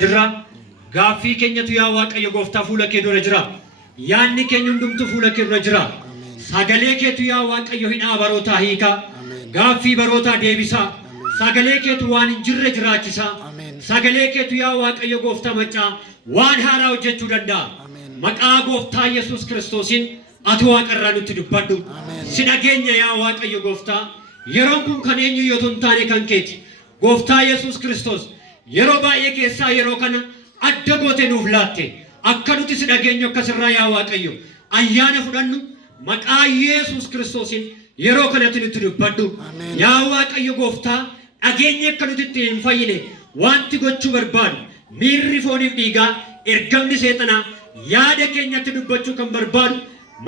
Jira gaaffii keenyatu yaa Waaqayyo gooftaa fuula kee dura jira. Yaanni keenya hundumtu fuula kee dura jira. Sagalee keetu yaa Waaqayyo hidhaa barootaa hiika. Gaaffii barootaa deebisa. Sagalee keetu waan hin jirre jiraachisa. Sagalee keetu yaa Waaqayyo gooftaa maccaa waan haaraa hojjechuu danda'a. Maqaa gooftaa Yesuus Kiristoosiin ati waaqarraa nutti dubbadhu. Si dhageenya yaa Waaqayyo gooftaa. Yeroon kun kan eenyu yoo hin taane kan keeti. Gooftaa Yesuus Kiristoos yeroo baay'ee keessaa yeroo kana adda goote nuuf laatte akka nuti si dhageenyu akkasirraa yaa Waaqayyo ayyaana fudhannu maqaa Yesuus Kiristoosiin yeroo kanatti nutti dubbadhu yaa Waaqayyo gooftaa dhageenye akka nuti itti hin fayyine wanti gochuu barbaadu miirri fooniif dhiigaa ergamni seexanaa yaada keenyatti dubbachuu kan barbaadu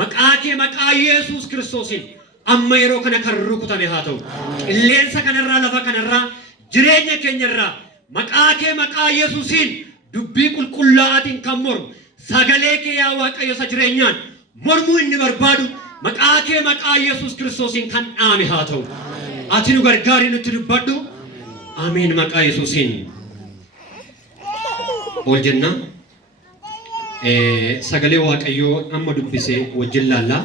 maqaa kee maqaa Yesuus Kiristoosiin amma yeroo kana kan rukutame haa ta'u qilleensa kanarraa lafa kanarraa jireenya keenyarraa maqaa kee maqaa Yesuusiin dubbii qulqullaa'aatiin kan mormu sagalee kee yaa Waaqayyo isa jireenyaan mormuu inni barbaadu maqaa kee maqaa Yesuus Kiristoosiin kan dhaame haa ta'u ati nu gargaarii nutti dubbadhu ameen maqaa Yesuusiin ol jenna sagalee Waaqayyoo amma dubbisee wajjin laallaa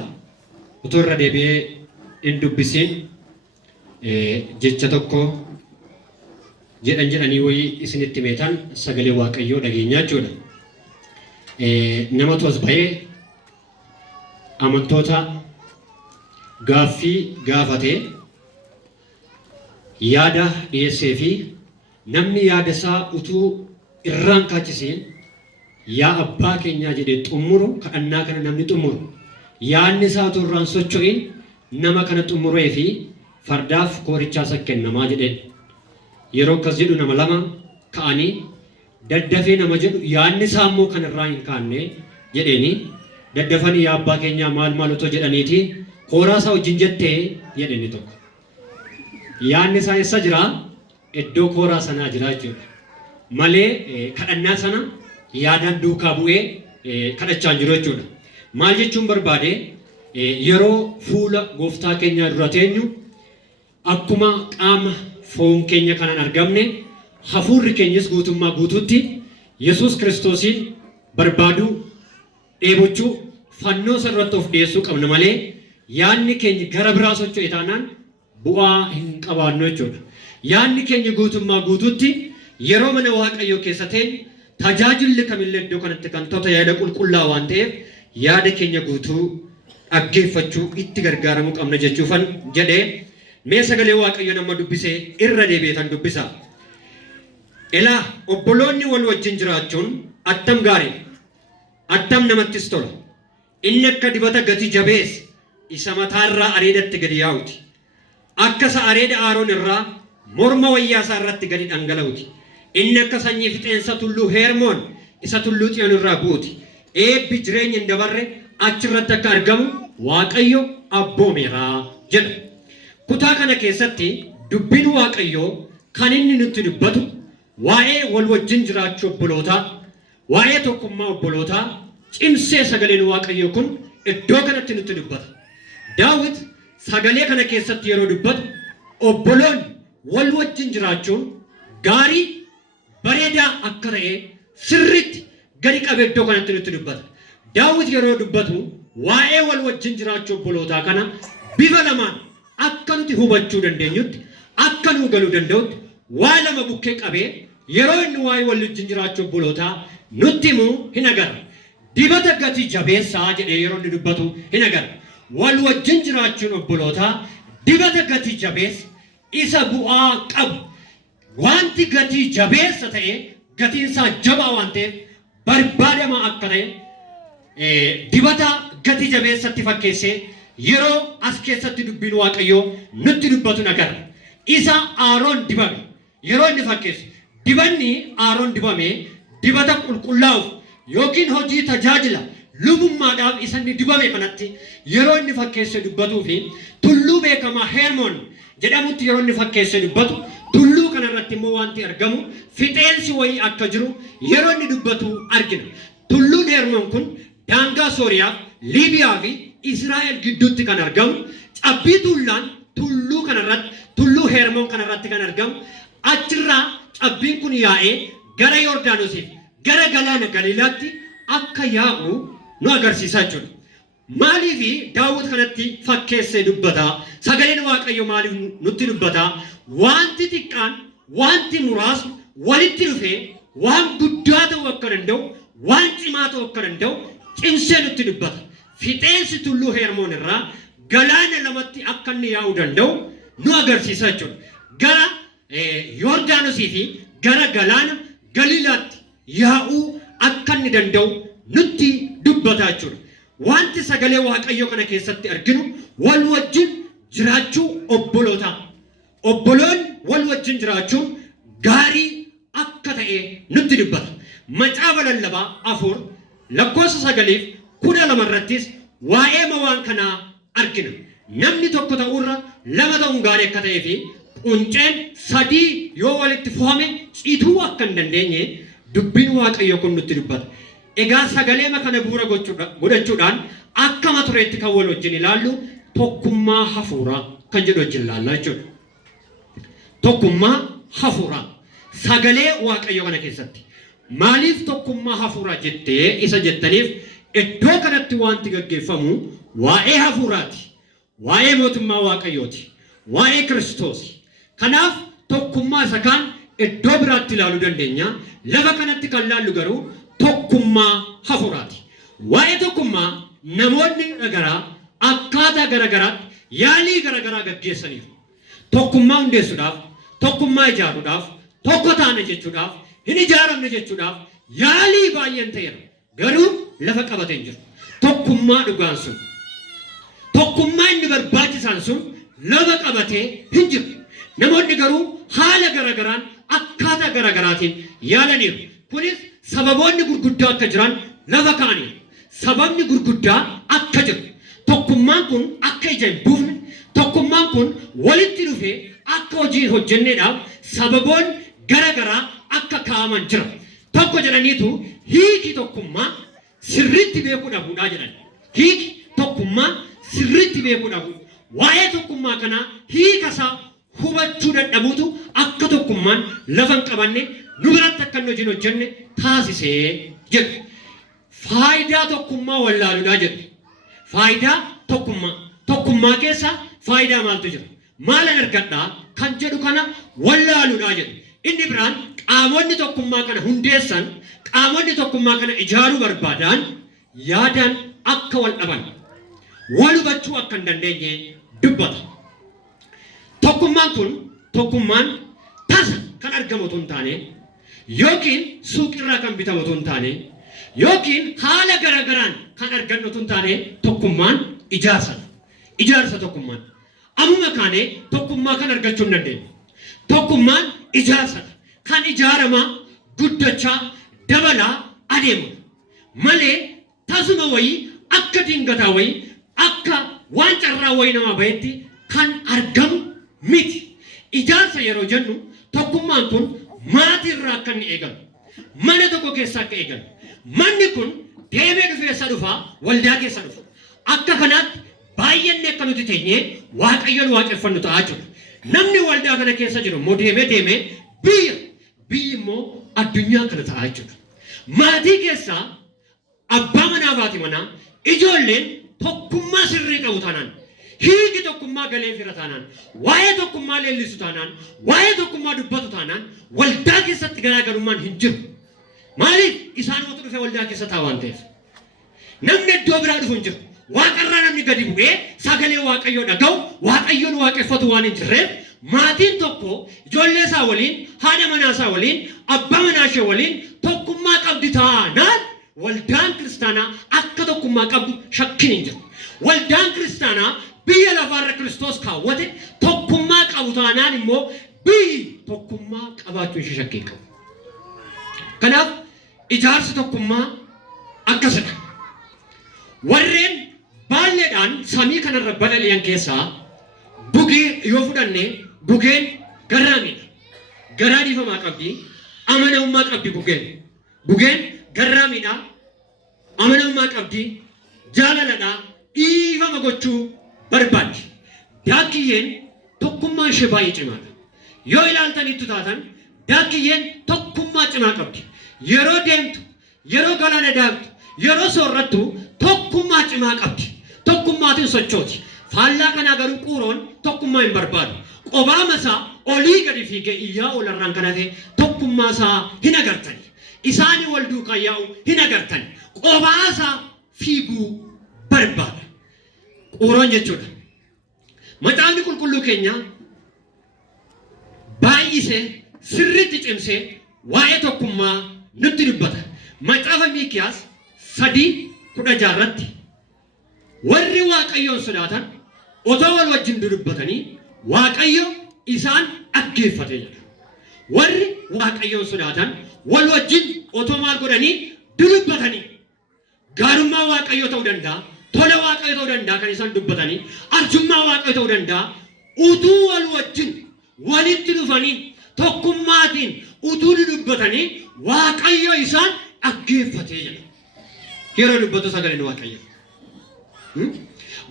utuu irra deebi'ee hin dubbisiin jecha tokko jedhanii wayii isinitti meetan sagalee Waaqayyoo dhageenyaa jechuudha. Namatu as bahee amantoota gaaffii gaafatee yaada dhiyeessee fi namni yaada isaa utuu irraan kaachisiin yaa abbaa keenyaa jedhee xumuru kadhannaa kana namni xumuru yaadni isaa utuu irraan socho'iin nama kana xumuree fi fardaaf koorichaa isa kennamaa jedheen. Yeroo akkas jedhu nama lama ka'anii daddafee nama jedhu yaadni isaa immoo kanarraa hin kaanne jedheeni daddafanii yaa abbaa keenyaa maal otoo jedhaniiti kooraa isaa wajjin jettee jedheni tokko. Yaadni isaa eessa jira? Iddoo kooraa sanaa jira jechuudha. Malee kadhannaa sana yaadaan duukaa bu'ee kadhachaa jiru jechuudha. Maal jechuun barbaade yeroo fuula gooftaa keenyaa dura teenyu akkuma qaama foon keenya kanan argamne hafuurri keenyas guutummaa guutuutti Yesuus Kiristoosiin barbaaduu dheebochuu fannoo irratti of dhiyeessuu qabna malee yaadni keenya gara biraa socho'e taanaan bu'aa hin qabaannu jechuudha. Yaadni keenya guutummaa guutuutti yeroo mana Waaqayyoo keessa teenyu tajaajilli kamillee iddoo kanatti kan ta'u yaada qulqullaa waan ta'eef yaada keenya guutuu dhaggeeffachuu itti gargaaramuu qabna jechuufan jedhee mee sagalee Waaqayyo nama dubbisee irra deebi'eetan dubbisa. Elaa obboloonni wal wajjin jiraachuun attam gaarii attam namattis tola. Inni akka dibata gati jabeessa isa mataarraa areedatti gadi yaa'uti. Akka isa areeda Aaroon irraa morma wayyaasaa irratti gadi dhangala'uti. Inni akka sanyii fixeensa tulluu Heermoon isa tulluu Xiyoon irraa bu'uti. Eebbi jireenya hin dabarre achirratti akka argamu Waaqayyo abboomeera jedha. Kutaa kana keessatti dubbiin Waaqayyoo kan inni nutti dubbatu waa'ee wal wajjin jiraachuu obbolootaa, waa'ee tokkummaa obbolootaa cimsee sagaleen Waaqayyoo kun iddoo kanatti nutti dubbata. Daawit sagalee kana keessatti yeroo dubbatu obboloonni wal wajjin jiraachuun gaarii bareedaa akka ta'e sirriitti gadi qabee iddoo kanatti nutti dubbata. Daawit yeroo dubbatu waa'ee wal wajjin jiraachuu obbolootaa kana bifa lamaan akka nuti hubachuu dandeenyutti akka nu galuu danda'utti waa lama bukkee qabee yeroo inni waa'ee wal wajjin jiraachuu obbolootaa nutti himuu hin agarra. Dibata gatii jabeessaa jedhee yeroo inni dubbatu hin agarra. Wal wajjin jiraachuun obbolootaa dibata gatii jabeessa isa bu'aa qabu wanti gatii jabeessa ta'e gatiin isaa jabaa waan ta'eef barbaadamaa akka ta'e dibata gatii jabeessatti fakkeessee yeroo as keessatti dubbiin Waaqayyoo nutti dubbatu agarra. Isa Aaroon dibame yeroo inni fakkeessu dibanni Aaroon dibame dibata qulqullaa'uuf yookiin hojii tajaajila lubummaadhaaf isa inni dibame kanatti yeroo inni fakkeesse dubbatuu fi tulluu beekamaa Heermoon jedhamutti yeroo inni fakkeesse dubbatu tulluu kanarratti immoo wanti argamu fixeensi wayii akka jiru yeroo inni dubbatu argina. Tulluun Heermoon kun daangaa Sooriyaa, Liibiyaa fi Israa'el gidduutti kan argamu cabbii tullaan tulluu kanarratti tulluu Heermoon kanarratti kan argamu achirraa cabbiin kun yaa'ee gara Yordaanosiif gara galaana Galiilaatti akka yaa'u nu agarsiisaa jiru. Maaliif Daawit kanatti fakkeessee dubbata? Sagaleen Waaqayyo maaliif nutti dubbata? Wanti xiqqaan wanti muraasni walitti dhufee waan guddaa ta'uu akka danda'u, waan cimaa ta'uu akka danda'u cimsee nutti dubbata. Fixeensi tulluu Hermoon irraa galaana lamatti akka inni yaa'uu danda'u nu agarsiisaa jiru. Gara Yordaanosii fi gara galaana Galiilaatti yaa'uu akka inni danda'u nutti dubbataa jiru. Wanti sagalee Waaqayyo kana keessatti arginu wal wajjin jiraachuu obbolootaa. Obboloonni wal wajjin jiraachuun gaarii akka ta'e nutti dubbata. Macaafa lallabaa 4 lakkoofsa 9:12 irrattis waa'ee waan kanaa argina. Namni tokko ta'uurra lama ta'uun gaarii akka ta'ee fi qunceen sadii yoo walitti fohame cituu akka hin dandeenye dubbiin Waaqayyo kun nutti dubbata. Egaa sagalee kana bu'uura godhachuudhaan akkama tureetti kan wal wajjin ilaallu tokkummaa hafuuraa kan jedhu wajjin ilaallaa jechuudha. Tokkummaa hafuuraa sagalee Waaqayyo kana keessatti maaliif tokkummaa hafuuraa jettee isa jettaniif iddoo kanatti wanti gaggeeffamu waa'ee hafuuraati, waa'ee mootummaa Waaqayyooti, waa'ee Kiristoos. Kanaaf tokkummaa isa kaan iddoo biraatti ilaaluu dandeenya. Lafa kanatti kan ilaallu garuu tokkummaa hafuuraati. Waa'ee tokkummaa namoonni garaagaraa akkaataa garaagaraatti yaalii garaagaraa gaggeessaniiru. Tokkummaa hundeessuudhaaf, tokkummaa ijaaruudhaaf, tokko taane jechuudhaaf, hin ijaaramne jechuudhaaf yaalii baay'een ta'eera. Garuu lafa qabatee hin jiru. Tokkummaa dhugaan sun, tokkummaa inni barbaachisaan sun lafa qabatee hin jiru. Namoonni garuu haala garaagaraan akkaataa garaagaraatiin yaalaniiru. Kunis sababoonni gurguddaa akka jiran lafa kaa'aniiru. Sababni gurguddaa akka jiru. Tokkummaan kun akka ija hin buufne, tokkummaan kun walitti dhufee akka hojii hojjenneedhaaf sababoonni garaagaraa akka kaa'aman jira. Tokko jedhaniitu hiiki tokkummaa sirriitti beekuu dhabuudhaa jedhan. Hiiki tokkummaa sirriitti beekuu dhabu. Waa'ee tokkummaa kanaa hiikasaa hubachuu dadhabuutu akka tokkummaan lafa hin qabanne nu biratti akka hojii hojjenne taasisee jedhu. Faayidaa tokkummaa wallaaluudhaa jedhu. Faayidaa tokkummaa keessa faayidaa maaltu jira? Maalan argadhaa kan jedhu kana wallaaluudhaa jedhu. Inni biraan qaamonni tokkummaa kana hundeessan, qaamonni tokkummaa kana ijaaruu barbaadan yaadaan akka wal dhaban, wal hubachuu akka hin dandeenye dubbata. Tokkummaan tasa kan argamu otoo hin taane yookiin suuqirraa kan bitamu otoo hin taane yookiin haala garaagaraan kan argannu otoo hin taane tokkummaan ijaarsa tokkummaan. Amma kaanee tokkummaa kan argachuu hin dandeenye. Tokkummaan ijaarsadha. Kan ijaaramaa guddachaa dabalaa adeemu malee tasuma wayii akka dingataa wayii akka waan carraa wayii namaa bahetti kan argamu miti. Ijaarsa yeroo jennu tokkummaan kun maatii irraa akka inni eegalu, mana tokko keessaa akka eegalu. Manni kun deemee dhufeessa dhufaa, waldaa keessa dhufa. Akka kanaatti baay'inni akka nuti teenyee Waaqayyoon waaqeffannu ta'aa jiru. Namni waldaa kana keessa jiru immoo deemee biyyi immoo addunyaa kana ta'aa jiru. Maatii keessaa abbaa manaa fi haati manaa ijoolleen tokkummaa sirrii qabu taanaan, hiiki tokkummaa galee fira taanaan, waa'ee tokkummaa leellisu taanaan, waa'ee tokkummaa dubbatu taanaan waldaa keessatti garaagarummaan hin jiru. Maaliif isaan watu dhufee waldaa keessa taa'u waan ta'eef. Namni iddoo biraa dhufu hin jiru. Waaqarraa namni gadi bu'ee sagalee Waaqayyoo dhaga'u, Waaqayyoon waaqeffatu waan hin jirreef maatiin tokko ijoollee isaa waliin, haadha manaa isaa waliin, abbaa manaa ishee waliin tokkummaa qabdi taanaan waldaan kiristaanaa akka tokkummaa qabdu shakkiin hin jiru. Waldaan kiristaanaa biyya lafaarra Kiristoos kaawwate tokkummaa qabu taanaan immoo biyyi tokkummaa qabaachuu ishee shakkii qabu. Kanaaf ijaarsi tokkummaa akkasidha. Warreen baalleedhaan samii kanarra balali'an keessaa gugee yoo fudhanne gugeen garraamiidha. Garaa dhiifamaa qabdi, amanamummaa qabdi gugeen. Gugeen garraamiidha, amanamummaa qabdi, jaalaladha, dhiifama gochuu barbaaddi. Daakkiyyeen tokkummaa ishee baay'ee cimaadha. Yoo ilaaltanitti taatan daakkiyyeen tokkummaa cimaa qabdi. Yeroo deemtu, yeroo galaana daaktu, yeroo soorrattu tokkummaa cimaa qabdi. Tokkummaatiin sochooti. Faallaa kana garuu quuroon tokkummaa hin barbaadu. Qobaama isaa olii gadi fiigee iyyaa olarraan kana ta'e tokkummaa isaa hin agartani. Isaanii wal duukaa yaa'u hin agartani. Qobaa isaa fiiguu barbaada. Quuroon jechuudha. Macaafni qulqulluu keenya baay'isee sirriitti cimsee waa'ee tokkummaa nutti dubbata. Macaafa Miikiyaas 3:16 irratti warri Waaqayyoon sodaatan otoo wal wajjin dubbatanii Waaqayyo isaan dhaggeeffate jedha. Warri Waaqayyoon sodaatan wal wajjin otoo maal godhanii dubbatanii gaarummaa Waaqayyoo ta'uu danda'a, tola Waaqayyoo ta'uu danda'a kan isaan dubbatanii, arjummaa Waaqayyoo ta'uu danda'a. Utuu wal wajjin walitti dhufanii tokkummaatiin utuu dubbatanii Waaqayyo isaan dhaggeeffate jedha. Yeroo dubbatu sagaleen Waaqayyo.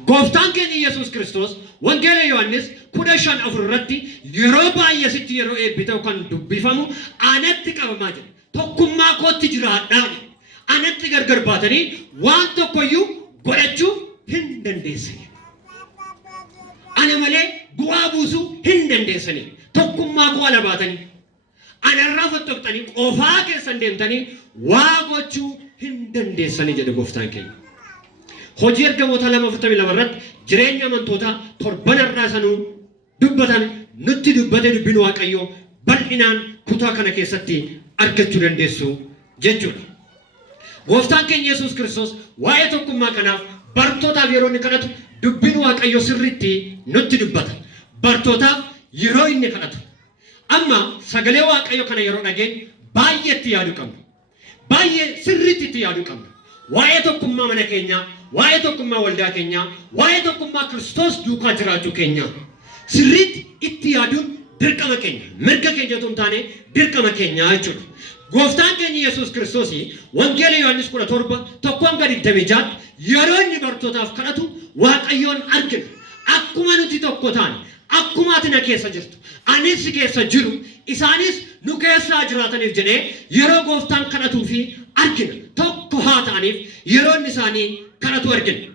Gooftaan keenya Yesuus Kiristoos wangeela Yohaannis 15:4 irratti yeroo baay'eesitti yeroo eebbi ta'u kan dubbifamu anatti qabamaa jira. Tokkummaa kootti jiraadhaa. Anatti gargar baatanii waan tokkoyyuu godhachuu hin dandeessani. Ana malee bu'aa buusuu hin dandeessani. Tokkummaa koo ala baatanii anarraa fottoqxanii qofaa keessan deemtanii waa gochuu hin dandeessani jedhe gooftaan keenya. Hojii ergamoota 2:42 irratti jireenya amantootaa torbanarraa sanuu dubbatan nutti dubbate dubbiin Waaqayyoo bal'inaan kutaa kana keessatti argachuu dandeessu jechuudha. Gooftaan keenya Yesuus Kiristoos waa'ee tokkummaa kanaaf bartootaaf yeroo inni kadhatu dubbiin Waaqayyoo sirriitti nutti dubbata. Bartootaaf yeroo inni kadhatu amma sagalee Waaqayyoo kana yeroo dhageenyu baay'eetti yaaduu qabna. Baay'ee sirriitti itti yaaduu qabna. Waa'ee tokkummaa mana keenyaa, waa'ee tokkummaa waldaa keenyaa, waa'ee tokkummaa Kiristoos duukaa jiraachuu keenyaa sirriitti itti yaaduun dirqama keenya. Mirga keenya otoo hin taane dirqama keenyaa jechuudha. Gooftaan keenya Yesuus Kiristoos wangeela Yohaannis 17:26 yeroo inni bartootaaf kadhatu Waaqayyoon argina. Akkuma nuti tokko taane, akkuma ati na keessa jirtu, anis keessa jiru, isaanis nu keessaa jiraataniif jedhee yeroo gooftaan kadhatuu fi argina. Tokko haa ta'aniif yeroo inni isaanii kadhatu argina.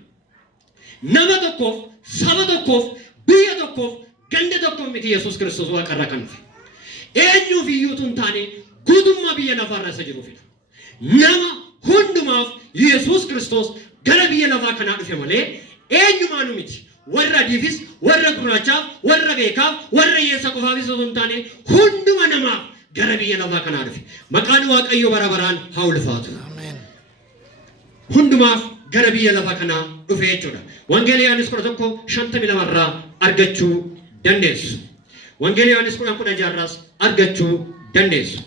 Nama tokkoof, saba tokkoof, biyya tokkoof, ganda tokkoof miti Yesuus Kiristoos waaqarraa kan dhufe. Eenyuuf iyyuu tun taane guutummaa biyya lafaarra isa jiruufidha. Nama hundumaaf Yesuus Kiristoos gara biyya lafaa kanaa dhufe malee eenyumaanu miti. Warra adiifis, warra gurraachaaf, warra beekaaf, warra hiyyeessa qofaafis osoo hin taane hunduma namaaf gara biyya lafaa kanaa dhufe. Maqaan Waaqayyoo bara baraan haa ulfaatu. Hundumaaf gara biyya lafaa kanaa dhufe jechuudha. Wangeela Yohaannis 11:52 irraa argachuu dandeessu. Wangeela Yohaannis 10:16 irraas argachuu dandeessu.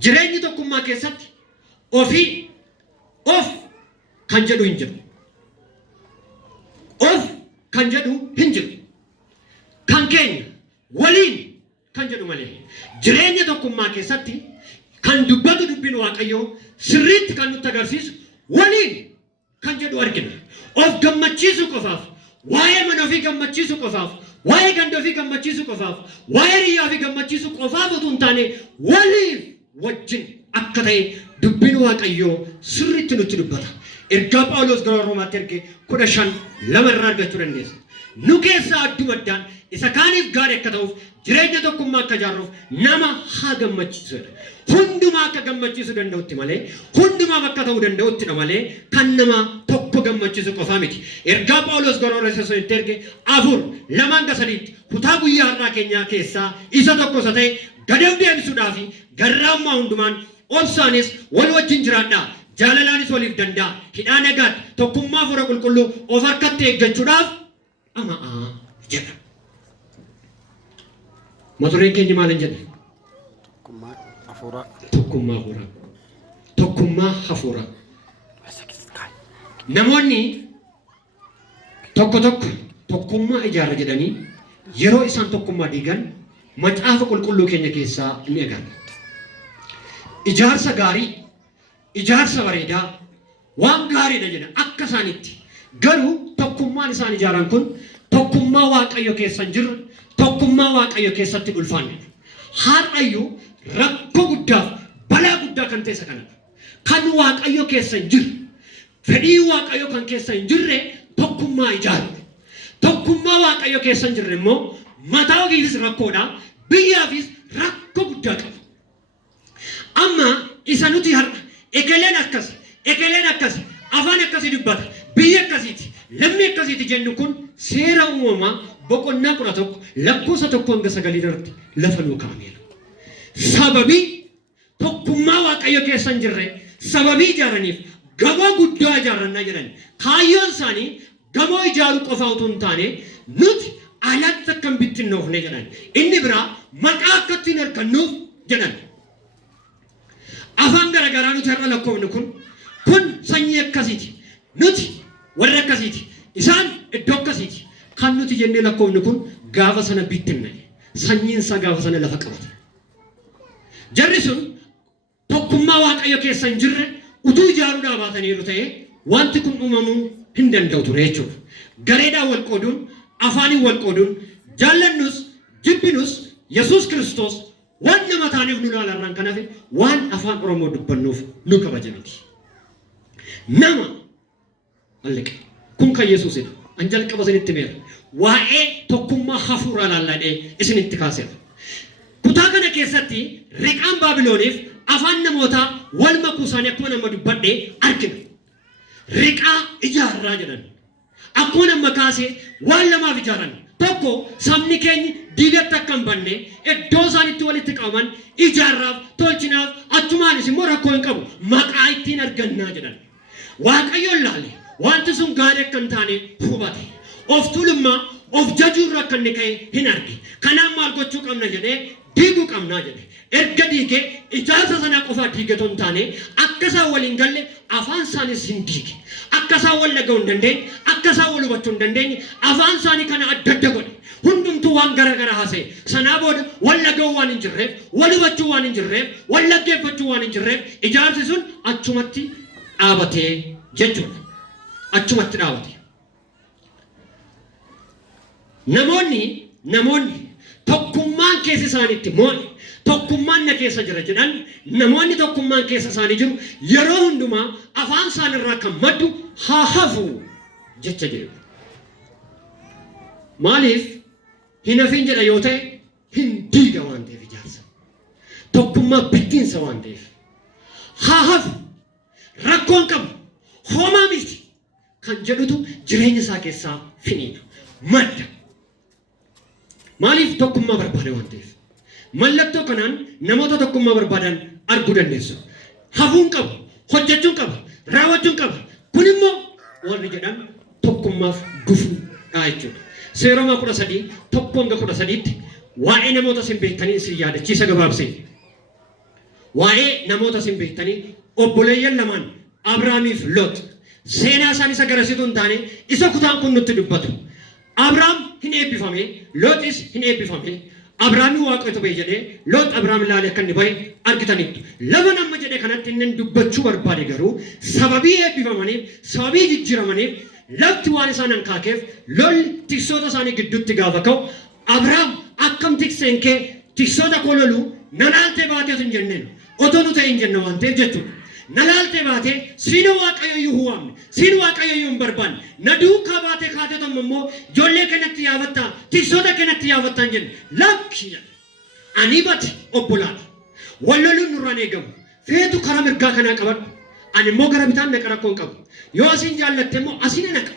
Jireenyi tokkummaa keessatti of kan jedhu hin jiru. Of kan jedhu hin jiru. Kan keenya waliin kan jedhu malee. Jireenya tokkummaa keessatti kan dubbatu dubbiin Waaqayyoo sirriitti kan nutti agarsiisu waliin kan jedhu argina. Of gammachiisuu qofaaf, waa'ee mana ofii gammachiisuu qofaaf, waa'ee ganda ofii gammachiisuu qofaaf, waa'ee hiriyaa ofii gammachiisuu qofaaf utuu hin taane waliif wajjin akka ta'e dubbiin Waaqayyoo sirriitti nutti dubbata. Ergaa Phaawulos gara Roomaatti erge 15:2 irraa argachuu dandeessa. Nu keessaa addumaddaan isa kaaniif gaarii akka ta'uuf jireenya tokkummaa akka ijaarruuf nama haa gammachiisudha. Hundumaa akka gammachiisuu danda'utti malee, hundumaaf akka ta'uu danda'uttidha malee kan nama tokko gammachiisu qofaa miti. Ergaa Phaawulos gara Efesoonitti erge 4:2-3 kutaa guyyaa har'aa keenyaa keessaa isa tokko isa ta'e gadaaf deebisuudhaaf garraammaa hundumaan obsaanis wal wajjin jiraadhaa. Jaalalaanis waliif danda'a. Hidhaa nagaatti tokkummaa fuula qulqulluu of harkatti eeggachuudhaaf ama'aa jedha. Motoreen keenya maal hin jedhe? Tokkummaa hafuuraa. Tokkummaa hafuuraa. Tokkummaa hafuuraa. Namoonni tokko tokkummaa ijaarra jedhanii yeroo isaan tokkummaa diigan macaafa qulqulluu keenya keessaa ni agarra. Ijaarsa gaarii, ijaarsa bareedaa, waan gaariidha jedhan akka isaanitti. Garuu tokkummaan isaan ijaaran kun tokkummaa Waaqayyo keessa hin jirre, tokkummaa Waaqayyo keessatti ulfaanne. Har'ayyuu rakkoo guddaaf balaa guddaa kan ta'e kanadha. Kan Waaqayyo keessa hin jirre, fedhii Waaqayyo kan keessa hin jirre tokkummaa ijaaru. Tokkummaa Waaqayyo keessa hin jirre immoo mataa ofiifis rakkoodha, biyyaafis rakkoo guddaa qabu. Amma isa nuti har'a ekeleen akkas, afaan akkasii dubbata, biyya akkasiiti, lammii akkasiiti jennu kun seera uumamaa boqonnaa 11 lakkoofsa 1-9 irratti lafa nuu kaa'ameera. Sababii tokkummaa Waaqayyo keessa hin jirre sababii ijaaraniif gamoo guddaa ijaarannaa jedhan. Kaayyoon isaanii gamoo ijaaruu qofa utuu hin taane nuti alatti akka hin bittinnoofne jedhan. Inni biraa maqaa akka ittiin argannuuf jedhan. Afaan garaagaraa nuti har'a lakkoofnu kun sanyii akkasiiti. Nuti warra akkasiiti. Isaan iddoo akkasiiti. Kan nuti jennee lakkoofnu kun gaafa sana bittinne. Sanyiin isaa gaafa sana lafa qabata. Jarri sun tokkummaa Waaqayyo keessa hin jirre utuu ijaaruudhaa baataniiru ta'ee wanti kun uumamuu hin danda'u ture jechuudha. Gareedhaan wal qooduun, afaaniin wal qooduun, jaallannus, jibbinus, Yesuus Kiristoos waan nama taaniif nu ilaalarraan kan hafe waan afaan Oromoo dubbannuuf nu kabajamiti. Nama allaqe kun kan Yesuusidha. An jalqaba isinitti meera. Waa'ee tokkummaa hafuuraa laalladhee isinitti kaaseera. Kutaa kana keessatti riqaan Baabilooniif afaan namootaa wal makuu isaanii akkuma nama dubbadhee argina. Riqaa ijaarraa jedhan. Akkuma nama kaasee waan lamaaf ijaaran. Tokko sabni keenya diigatti akka hin banne iddoo isaanitti walitti qabaman ijaarraaf, tolchinaaf, achumaanis immoo rakkoo hin qabu. Maqaa ittiin argannaa jedhan. Waaqayyoon laale wanti sun gaarii akka hin taane hubate. Of tuulummaa, of jajuurra akka inni ka'e hin arge. Kanaaf maal gochuu qabna jedhee diiguu qabnaa jedhe. Erga diigee ijaarsa sana qofaa diigatoo hin taane akka isaan waliin galle afaan isaanis hin diige. Akka isaan wal dhaga'uu hin dandeenye, akka isaan wal hubachuu hin dandeenye afaan isaanii kana adda adda godhe. Hundumtuu waan garaagaraa haasa'e. Sanaa booda wal dhaga'uu waan hin jirreef, wal hubachuu waan hin jirreef, wal dhaggeeffachuu waan hin jirreef ijaarsi sun achumatti dhaabatee jechuudha. Achumatti dhaabate. Namoonni tokkummaan keessa isaaniitti moo'e. Tokkummaan na keessa jira jedhan namoonni tokkummaan keessa isaanii jiru yeroo hundumaa afaan isaaniirraa kan maddu haa hafu jecha jedhu. Maaliif hin hafin jedha yoo ta'e hin diiga waan ta'eef ijaarsa. Tokkummaa bittiinsa waan ta'eef. Haa hafu rakkoon qabu homaa miti kan jedhutu jireenya isaa keessaa finiina madda. Maaliif tokkummaa barbaada waan ta'eef. Mallattoo kanaan namoota tokkummaa barbaadan arguu dandeessu. Hafuun qaba, hojjechuun qaba, raawwachuun qaba. Kun immoo warri jedhan tokkummaaf gufuudha jechuudha. Seeroma 13:1-13tti waa'ee namoota isin beektanii isin yaadachiisa gabaabsee. Waa'ee namoota isin beektanii obboleeyyan lamaan Abrahaamiif Loot seenaa isaanii isa garasituu hin taane isa kutaan kun nutti dubbatu. Abrahaam hin eebbifame, Lootis hin eebbifame. Abrahaam Waaqayyo ta'e jedhee Loot Abrahaam ilaalee akka inni bahe argitaniitu. Lafa nama jedhee kanatti inni dubbachuu barbaade garuu sababii eebbifamaniif, sababii jijjiiramaniif lafti waan isaan hankaakeef lolli tiksoota isaanii gidduutti gaafa ka'u Abrahaam akkam tikseen kee tiksoota koo loluu nalaaltee baatee hin jenneen otoo nu ta'e hin jenna waan ta'eef jechuudha. Nalaaltee baatee siin Waaqayyo iyyuu waamne, siin Waaqayyo iyyuu hin barbaanne. Na duukaa baatee kaatee tommo immoo ijoollee keenyatti yaafattaa, tiksoota keenyatti yaafattaa hin jenne. Lakki jedha. Ani bate obbolaadha. Wal loluun nurraan eegamu. Feetu karaa mirgaa kanaa qabadhu. Ani immoo gara bitaan naqa rakkoo hin qabu. Yoo asiin jaallatte immoo asiin naqa.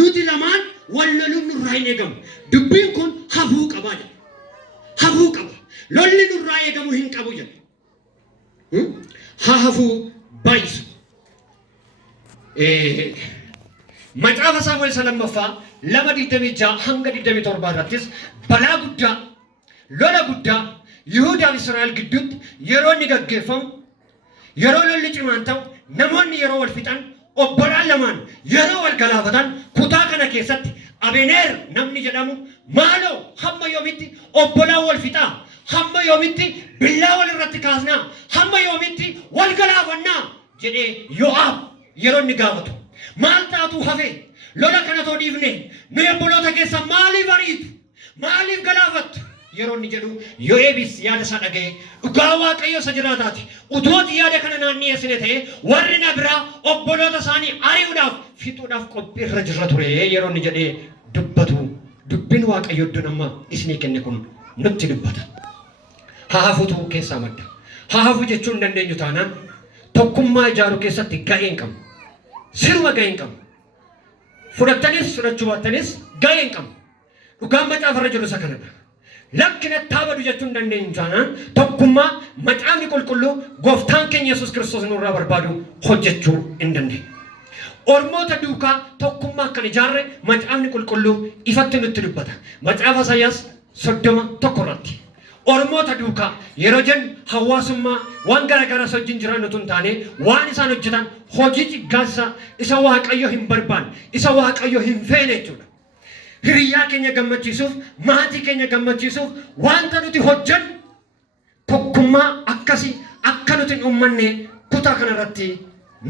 Nuti lamaan wal loluun nurraa hin eegamu. Dubbiin kun hafuu qabaa jedha. Hafuu qaba. Lolli nurraa eegamu hin qabu jedha. Haa hafuu baay'isu. Macaafa Saamu'eel lammaffaa 2:26-27 irrattis balaa guddaa, lola guddaa Yihuudaa fi Israa'el gidduutti yeroo inni gaggeeffamu, yeroo lolli cimaan ta'u, namoonni yeroo wal fixan, obbolaan lamaan yeroo wal galaafatan kutaa kana keessatti Abeneer namni jedhamu maaloo hamma yoomitti obbolaan wal fixaa? Hamma yoomitti billaa wal irratti kaasnaa? Hamma yoomitti wal galaafannaa? Jedhee Yoo'aab yeroo inni gaafatu. Maal taatu hafe? Lola kana too dhiifne nu obboloota keessa maaliif ariitu? Maaliif galaafattu? yeroonni jedhu yoo eebis yaada isaa dhaga'e dhugaa waaqayyo isa jiraataati utooti yaada kana naanneessine ta'e warri na biraa obboloota isaanii ari'uudhaaf fixuudhaaf qophii irra jirra ture yeroonni jedhee dubbatu dubbiin waaqayyo iddoo nama isinii kenne kun nutti dubbata. Haa hafuutu keessaa madda. Haa hafuu jechuun dandeenyu taanaan tokkummaa ijaaruu keessatti ga'ee hin qabu. Siruma ga'ee hin qabu. Fudhattanis fudhachuu baattanis ga'ee hin qabu. Dhugaan macaafarra jiru isa kanadha. Lakkina taabadu jechuun dandeenyu taanaan tokkummaa macaafni qulqulluu gooftaan keenya Yesuus Kiristoos nurraa barbaadu hojjechuu hin dandeenyu. Ormoota duukaa tokkummaa akkan ijaarre macaafni qulqulluu ifatti nutti dubbata. Macaafa Isaayyaas 31 irratti. Ormoota duukaa yeroo jennu hawaasummaa waan garaagaraa wajjin jiran utuu hin taane waan isaan hojjetan hojii xiqqaasa isa waaqayyo hin barbaanne isa waaqayyo hin feene jechuudha. Hiriyaa keenya gammachiisuuf maatii keenya gammachiisuuf wanta nuti hojjennu tokkummaa akkasii akka nuti hin uummanne kutaa kanarratti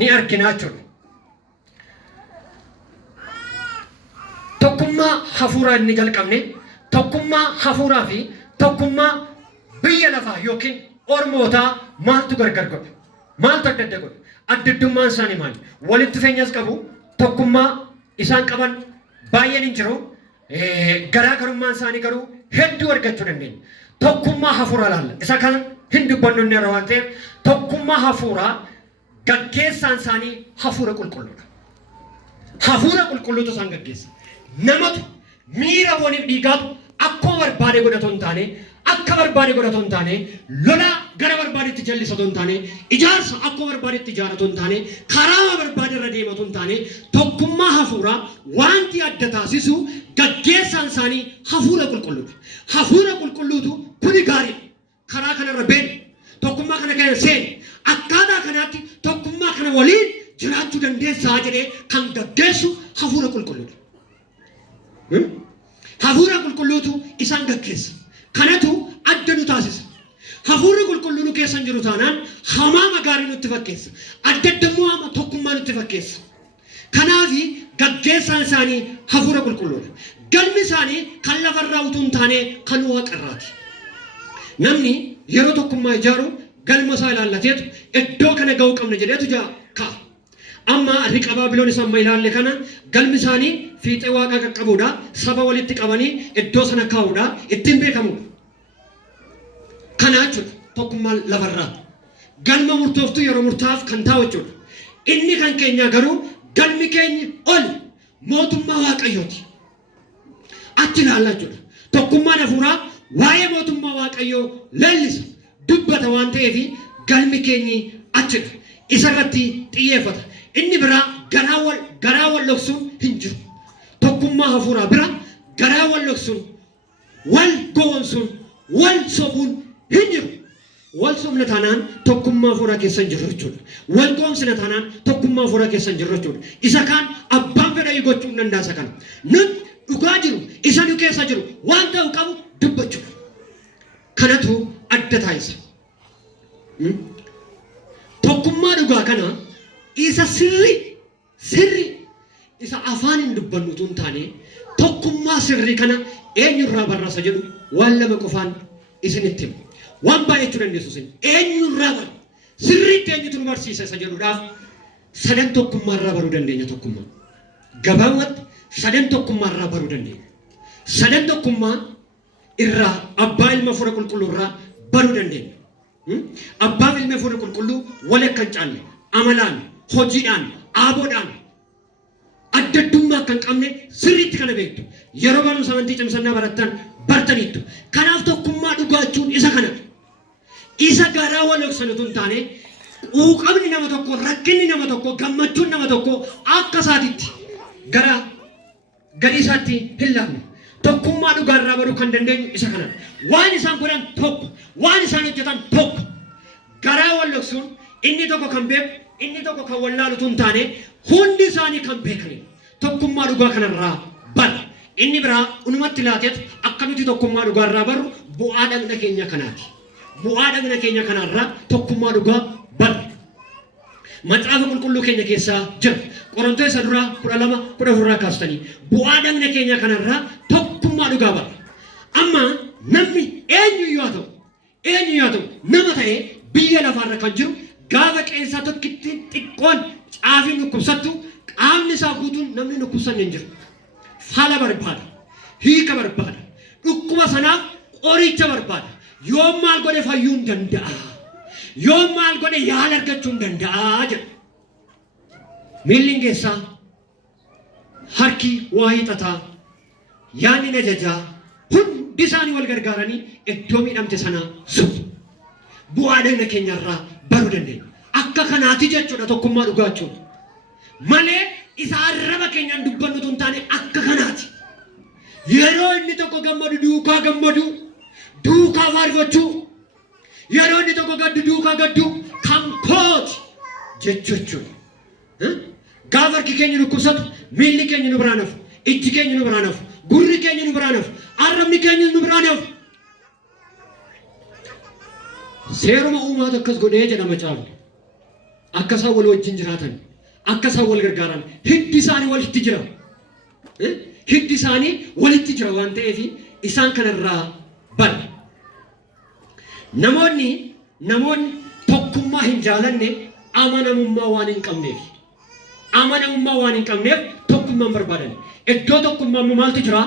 ni argina jechuudha. Tokkummaa hafuuraa inni jalqabne tokkummaa hafuuraa fi tokkummaa biyya lafaa yookiin ormootaa maaltu gargar godha? Maaltu adda adda godha? Addaddummaan isaanii maali? Walitti dhufeenyas qabu tokkummaa isaan qaban baay'een hin jiru. Garaagarummaan isaanii garuu hedduu argachuu dandeenya. Tokkummaa hafuuraa laalla. Isa kan hin dubbannu inni irra waan ta'eef tokkummaa hafuuraa gaggeessaan isaanii hafuura qulqulluudha. Hafuura qulqulluutu isaan gaggeessa. Namatu miira waliif dhiigaatu akkuma barbaade godhatu hin taane akka barbaade godhatu hin taane lola gara barbaadetti jallisatu hin taane ijaarsa akkuma barbaadetti ijaaratu hin taane karaa barbaade irra deematu hin taane tokkummaa hafuuraa wanti adda taasisu gaggeessaan isaanii hafuura qulqulluudha. Hafuura qulqulluutu kuni gaarii karaa kanarra beenu tokkummaa kana keessa seeni akkaataa kanaatti tokkummaa kana waliin jiraachuu dandeessaa jedhee kan gaggeessu hafuura qulqulluudha. Hafuura qulqulluutu isaan gaggeessa. Kanatu adda nu taasisa. Hafuurri qulqulluun nu keessa jiru taanaan hamaa gaarii nutti fakkeessa. Adda addummaa tokkummaa nutti fakkeessa. Kanaaf gaggeessaan isaanii hafuura qulqulluudha. Galmi isaanii kan lafarraa utuu hin taane kan waaqarraati. Namni yeroo tokkummaa ijaaru galma isaa ilaallateetu iddoo kana ga'uu qabna jedheetu ka'a. Amma riqa Baabiloon isa amma ilaalle kana galmi isaanii fiixee waaqaa qaqqabuudha. Saba walitti qabanii iddoo sana kaa'uudha. Ittiin beekamuudha. Kana jechuudha tokkummaan lafarraa. Galma murtooftuu yeroo murtaa'aaf kan taa'u jechuudha. Inni kan keenya garuu galmi keenya ol mootummaa waaqayyooti. Achi ilaalla jechuudha. Tokkummaan hafuuraa waa'ee mootummaa waaqayyoo leellisa. Dubbata waan ta'eef galmi keenyi achidha. Isarratti xiyyeeffata. Inni biraa garaa wal dhoksuun hin jiru. Tokkummaa hafuuraa bira garaa wal dhoksuun wal gowwoomsuun wal sobuun hin jiru. Wal sobna taanaan tokkummaa hafuuraa keessa hin jirru jechuudha. Wal gowwoomsina taanaan tokkummaa hafuuraa keessa hin jirru jechuudha. Isa kaan abbaan fedha gochuu hin danda'a isa kana. Nuti dhugaa jiru isa nu keessa jiru waan ta'u qabu dubbachuudha. Kanatu adda taasisa. Tokkummaa dhugaa kana isa sirri isa afaan hin dubbannu utuu hin taane tokkummaa sirrii kana eenyurraa barraasa jedhu waan lama qofaan isinitti himu. Waan baay'ee jechuu dandeessu isin eenyurraa barra sirriitti eenyutu nu barsiisa isa jedhuudhaaf sadan tokkummaarraa baruu dandeenya tokkummaa. Gabaabumatti sadan tokkummaarraa baruu dandeenya. Sadan tokkummaa irraa abbaa ilma hafuura qulqulluurraa baruu dandeenya. Abbaa ilma hafuura qulqulluu wal akka hin caalle amalaan hojiidhaan aaboodhaan adda addummaa kan qabne sirriitti kana beektu. Yeroo barumsa amantii cimsannaa barattan bartaniittu. Kanaaf tokkummaa dhugaachuun isa kanadha. Isa garaa wal dhoksanutu hin taane quuqamni nama tokko rakkinni nama tokko gammachuun nama tokko akka isaatitti gara gadi isaatti hin laafne. Tokkummaa dhugaarraa baruu kan dandeenyu isa kanadha. Waan isaan godhan tokko waan isaan hojjetan tokko garaa wal dhoksuun inni tokko kan beeku inni tokko kan wallaalutu hin taane hundi isaanii kan beekanidha. Tokkummaa dhugaa kanarraa bara. Inni biraa unumatti laateetu akka nuti tokkummaa dhugaarraa barru bu'aa dhagna keenya kanaati. Bu'aa dhagna keenya kanarraa tokkummaa dhugaa bara. Macaafa qulqulluu keenya keessaa jira. Qorontoota isa duraa 12 14 kaastanii bu'aa dhagna keenya kanarraa tokkummaa dhugaa bara. Amma namni eenyu yaa ta'u nama ta'ee biyya lafaarra kan jiru gaafa qeensaa tokkitti xiqqoon caafii dhukkubsattu qaamni isaa guutuun namni dhukkubsanne hin jiru. Fala barbaada, hiika barbaada, dhukkuba sanaaf qoricha barbaada. Yoo maal godhe fayyuu hin danda'a, yoo maal godhe yaala argachuu hin danda'a jedha. Miilli keessaa harki waa hiixataa, yaadni ajajaa, hundi isaanii wal gargaaranii iddoo miidhamte sanaa suutu. Bu'aa dhagna keenyarraa baruu dandeenya. Akka kanaati jechuudha tokkummaa dhugaa jechuudha. Malee isa arraba keenyaan dubbannu tun taane akka kanaati. Yeroo inni tokko gammadu duukaa faarfachuu, yeroo inni tokko gaddu duukaa gaddu kan kooti jechuudha. Gaafa harki keenya dhukkubsatu miilli keenya nu biraan hafu, ijji keenya nu biraan hafu, gurri keenya nu biraan hafu, arrabni keenya nu biraan hafu. Seeruma uumaatu akkas godhee jedhama caalu. Akka isaan wal wajjin jiraatan, akka isaan wal gargaaran, hiddi isaanii walitti jira. Hiddi isaanii walitti jira waan ta'eef isaan kanarraa bari. Namoonni tokkummaa hin jaalanne amanamummaa waan hin qabneef. Amanamummaa waan hin qabneef tokkummaa hin barbaadan. Iddoo tokkummaa maaltu jira?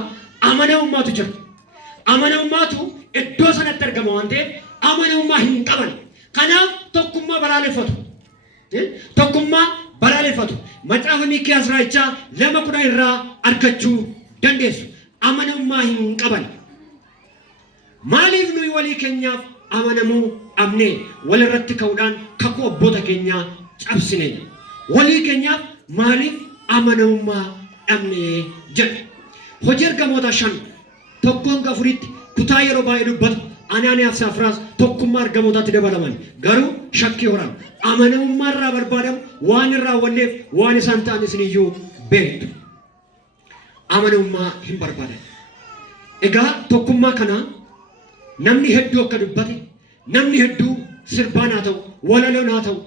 Amanamummaatu jira. Amanamummaatu iddoo sanatti argama waan ta'eef amanamummaa hin qaban. Kanaaf tokkummaa balaaleffatu. Tokkummaa balaaleffatu. Macaafa Miikiyaas raajichaa 2:10 irraa argachuu dandeessu. Amanamummaa hin qaban. Maaliif nuyi walii keenyaaf amanamuu dhabnee walirratti ka'uudhaan kakuu abboota keenyaa cabsine? Walii keenyaaf maaliif amanamummaa dhabnee jedha. Hojii ergamoota 5:1-4 kutaa yeroo baay'ee dubbatu Anaaniyaaf Saafiraas tokkummaa ergamootaatti dabalaman. Garuu shakkii horan amanamummaa irraa barbaadamu waan hin raawwanneef waan isaan ta'an isiniyyuu beektu. Amanamummaa hin barbaadan. Egaa tokkummaa kana namni hedduu akka dubbate, namni hedduu sirbaan haa ta'u, walaloon haa ta'u,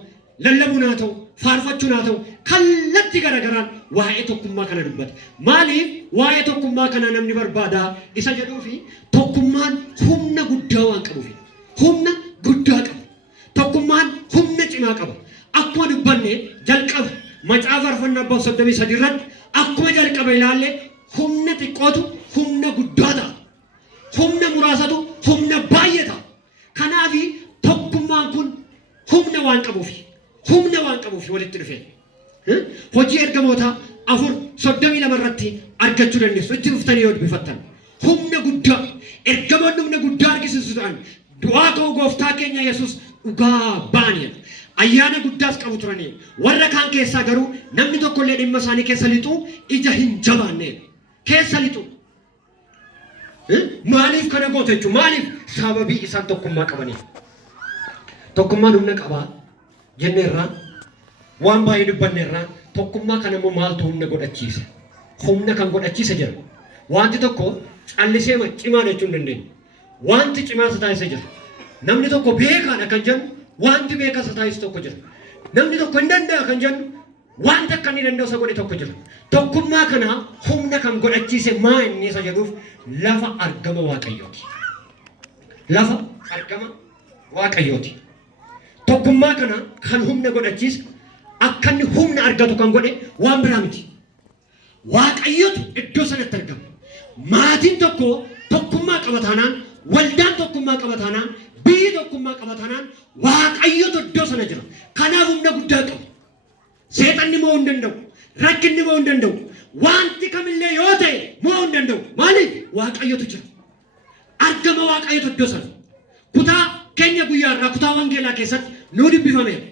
lallabuun haa ta'u, faarfachuun haa ta'u, kallattii garagaraan waa'ee tokkummaa kana dubbate. Maaliif waa'ee tokkummaa kana namni barbaadaa isa jedhuufi tokkummaan humna guddaa waan qabuufi. Humna guddaa qaba. Tokkummaan humna cimaa qaba. Akkuma dubbanne jalqaba macaafa faarfannaa 33 irratti akkuma jalqaba ilaalle humna xiqqootu humna guddaa ta'a. Humna muraasatu humna baay'ee ta'a. Kanaaf tokkummaan kun humna waan qabuufi walitti dhufee. Hojii ergamoota 4:32 irratti argachuu dandeessu. Itti dhuftanii yoo dubbifattan. Humna guddaa ergamoonni humna guddaa argisiisuudhaan du'aa ka'uu gooftaa keenya Yesuus dhugaa ba'anii ayyaana guddaas qabu turanii. Warra kaan keessaa garuu namni tokkollee dhimma isaanii keessa lixuu ija hin jabaanne keessa lixu. Maaliif kana goote jechuun maaliif? Sababii isaan tokkummaa qabaniif. Tokkummaan humna qabaa jenneerraa waan baay'ee dubbanneerraa tokkummaa kana immoo maaltu humna godhachiise? Humna kan godhachiise jira. Wanti tokko callisee cimaa jechuu hin dandeenye. Wanti cimaa isa taasise jira. Namni tokko beekaadha kan jennu wanti beekaa isa taasisu tokko jira. Namni tokko hin danda'a kan jennu wanti akka inni danda'u isa godhe tokko jira. Tokkummaa kana humna kan godhachiise maa inni isa jedhuuf lafa argama Waaqayyooti. Lafa argama Waaqayyooti. Tokkummaa kana kan humna godhachiise akka inni humna argatu kan godhe waan biraa miti. Waaqayyotu iddoo sanatti argama. Maatiin tokko tokkummaa qaba taanaan, waldaan tokkummaa qaba taanaan, biyyi tokkummaa qaba taanaan Waaqayyotu iddoo sana jira. Kanaaf humna guddaa qaba. Seexanni moo hin danda'u, rakkinni moo hin danda'u, wanti kamillee yoo ta'e moo hin danda'u. Maaliif? Waaqayyotu jira. Argama Waaqayyotu iddoo sana. Kutaa keenya guyyaa irraa kutaa wangeelaa keessatti nuu dubbifameera.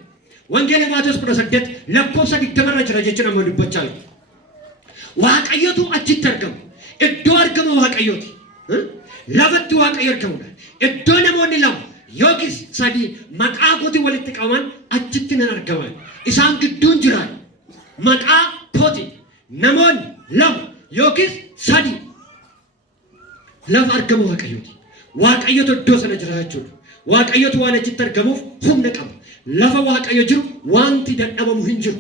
Wangeela Maatewos 18:20 irra jira jechuudha amma dubbachaa jiru. Waaqayyotu achitti argama. Iddoo argama Waaqayyooti. Lafatti Waaqayyo argamudha. Iddoo namoonni lama yookiis sadii maqaa kootiin walitti qabaman achitti nan argaman. Isaan gidduun jiraan maqaa kootiin namoonni lama yookiis sadii lafa argama Waaqayyooti. Waaqayyotu iddoo sana jira jechuudha. Waaqayyotu waan achitti argamuuf humna qaba. Lafa Waaqayyo jiru wanti dadhabamu hin jiru.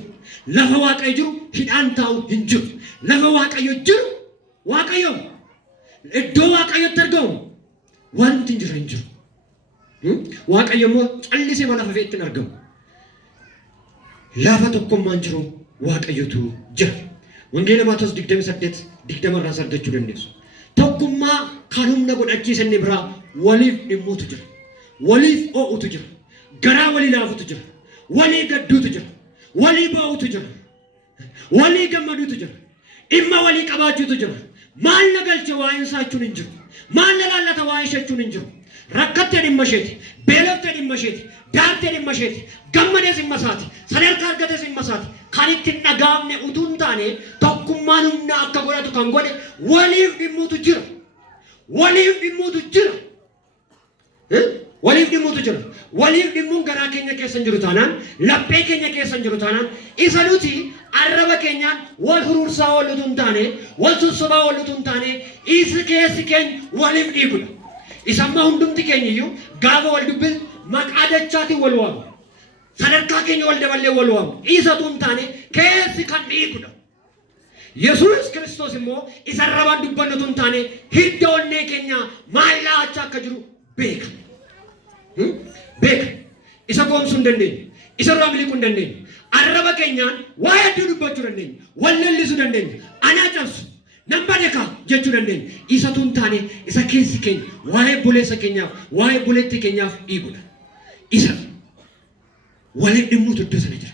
Lafa Waaqayyo jiru hidhaan taa'u hin jiru. Lafa Waaqayyo jiru Waaqayyo iddoo Waaqayyotti argamu waan nuti hin jirre hin jiru. Waaqayyo immoo callisee lafa fe'etti hin argamu. Lafa tokkummaan jiru Waaqayyotu jira. Wangeela Maatewos 28:20 argachuu dandeessu. Tokkummaa kan humna godhachiisan biraa waliif dhimmuutu jira. Waliif oo'utu jira. Garaa walii laafutu jira. Walii gadduutu jira. Walii ba'uutu jira. Walii gammaduutu jira. Dhimma walii qabaachuutu jira. Maal na galche waa'ee isaachuun hin jiru. Maal na laallata waa'ee isheechuun hin jiru. Rakkattee dhimma isheeti. Beeloftee dhimma isheeti. Daartee dhimma isheeti. Gammadee dhimma isaati. Sadarkaa argatee dhimma isaati. Kan itti hin dhagaamne utuu hin taane tokkummaan humna akka godhatu kan godhe waliif dhimmuutu jira. Waliif dhimmuutu jira. Waliif dhimmuutu jira. Waliif dhimmuun garaa keenya keessa hin jiru taanaan, laphee keenya keessa hin jiru taanaan, isa nuti arraba keenyaan wal huruursaa oolutu hin taane, wal sussobaa oolutu hin taane, isa keessi keenya waliif dhiigudha. Isa amma hundumti keenya iyyuu gaafa wal dubbisnu maqaa dachaatiin wal waamu. Sadarkaa keenya wal daballee wal waamu. Isatu hin taane keessi kan dhiigudha. Yesuus Kiristoos immoo isa arrabaan dubbannutu hin taane hidda onnee keenya maal laachaa akka jiru beeka. Beeka. Isa goomsuu hin dandeenye. Isa irraa miliquu hin dandeenye. Arraba keenyaan waa hedduu dubbachuu dandeenya. Wal lalisuu dandeenya. Anaa cabsu. Nan badeka jechuu dandeenya. Isatu hin taane isa keessi keenya waa'ee buleessa keenyaaf, waa'ee buleetti keenyaaf dhiigudha. Isa waliif dhimmuutu iddoo sana jira.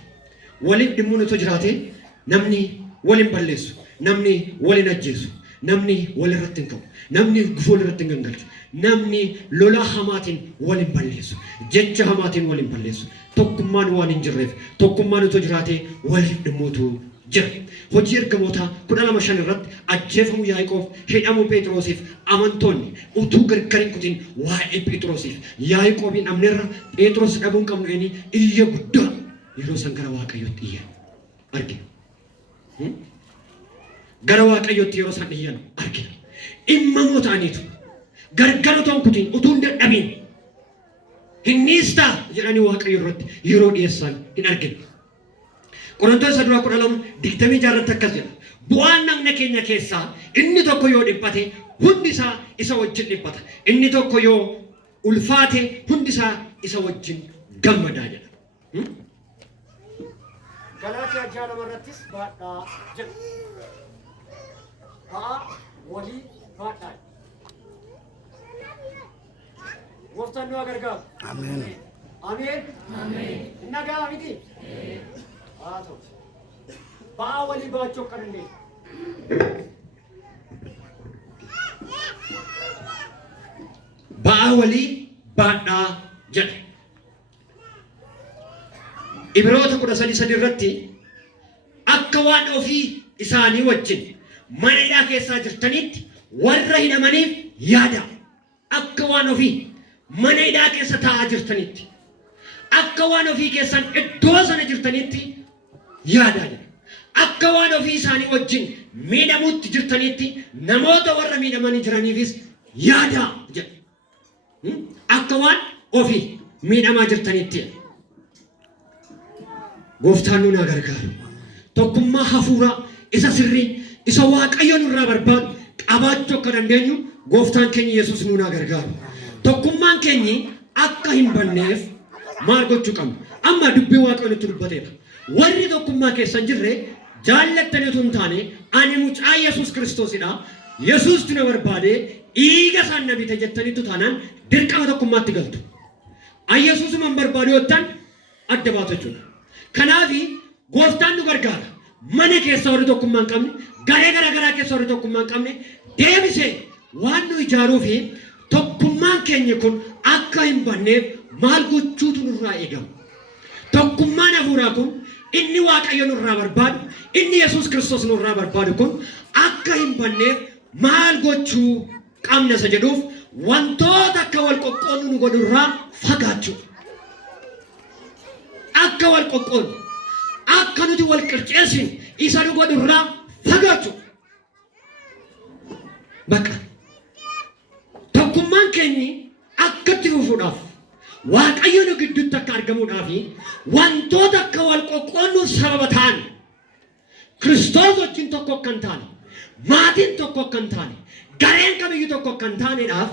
Waliif dhimmuun otoo jiraatee namni waliin balleessu, namni waliin ajjeesu, namni walirratti hin qabu, namni gufuu walirratti hin gangalchu, namni lola hamaatiin waliin balleessu, jecha hamaatiin waliin balleessu. Tokkummaan waan hin jirreef, tokkummaan otoo jiraatee waliif dhimmuutu jira. Hojii ergamoota 12:5 irratti ajjeefamuu Yaaqoob, hidhamuu Phexrosiif amantoonni utuu gargar hin kutin waa'ee Phexrosiif Yaaqoobiin amneerra Phexros dhabuun qabnu eenii iyya guddaa yeroo san gara Waaqayyootti iyyan argina. Gara Waaqayyootti yeroo san iyyan argina. Immamoo ta'aniitu gargar otoo hin kutin utuu hin dadhabin hinniistaa jedhanii Waaqayyo irratti yeroo dhiyeessan hin argina. Qorontoos 12:22 irratti akkas jedha. Bu'aan namni keenya keessaa inni tokko yoo dhiphate hundi isaa isa wajjin dhiphata. Inni tokko yoo ulfaate hundi isaa isa wajjin gammadaa jedha. Galaatiyaa 6 irrattis baadhaa jedha. Haa walii baadhaa. Gooftaan nu gargaaru. Ameen. Ameen. Ameen. Nagaa miti. Ba'aa walii baachuu akka dandeessu. Ba'aa walii baadhaa jedha. Ibroota 13:3 irratti akka waan ofii isaanii wajjin mana hidhaa keessaa jirtanitti warra hidhamaniif yaada. Akka waan ofii mana hidhaa keessa taa'aa jirtanitti, akka waan ofii keessan iddoo sana jirtanitti yaadaa jira. Akka waan ofii isaanii wajjin miidhamuutti jirtanitti namoota warra miidhamanii jiraniifis yaadaa jedha. Akka waan ofii miidhamaa jirtanitti. Gooftaan nu na gargaaru. Tokkummaa hafuuraa isa sirrii isa Waaqayyo nurraa barbaadu qabaachuu akka dandeenyu Gooftaan keenya Yesuus nu na gargaaru. Tokkummaan keenyi akka hin banneef maal gochuu qabna? Amma dubbii Waaqayyo nutti dubbateera. Warri tokkummaa keessa hin jirre jaallattanii utuu hin taane ani mucaa Yesuus Kiristoosidha. Yesuustu na barbaade dhiiga isaan na bite jettaniitu taanaan dirqama tokkummaatti galtu. Ani Yesuusuma hin barbaade yottan adda baatu jechuudha. Kanaafi Gooftaan nu gargaara. Mana keessa warri tokkummaa hin qabne, garee garaa keessa warri tokkummaa hin qabne deebisee waan nu ijaaruu fi tokkummaan keenya kun akka hin banneef maal gochuutu nurraa eegama. Tokkummaan hafuuraa kun inni Waaqayyo nurraa barbaadu, inni Yesuus Kiristoos nurraa barbaadu kun akka hin banneef maal gochuu qabna isa jedhuuf wantoota akka wal qoqqooddu nu godhurraa fagaachuu. Akka wal qoqqooddu, akka nuti wal qirceessin isa nu godhurraa fagaachuu. Bakka tokkummaan keenyi akkatti fufuudhaaf Waaqayyo nu gidduutti akka argamuudhaaf wantoota akka wal qoqqoodduuf sababa ta'an Kiristoos wajjin tokko akka hin taane, maatiin tokko akka hin taane, gareen kamiyyuu tokko kan taaneedhaaf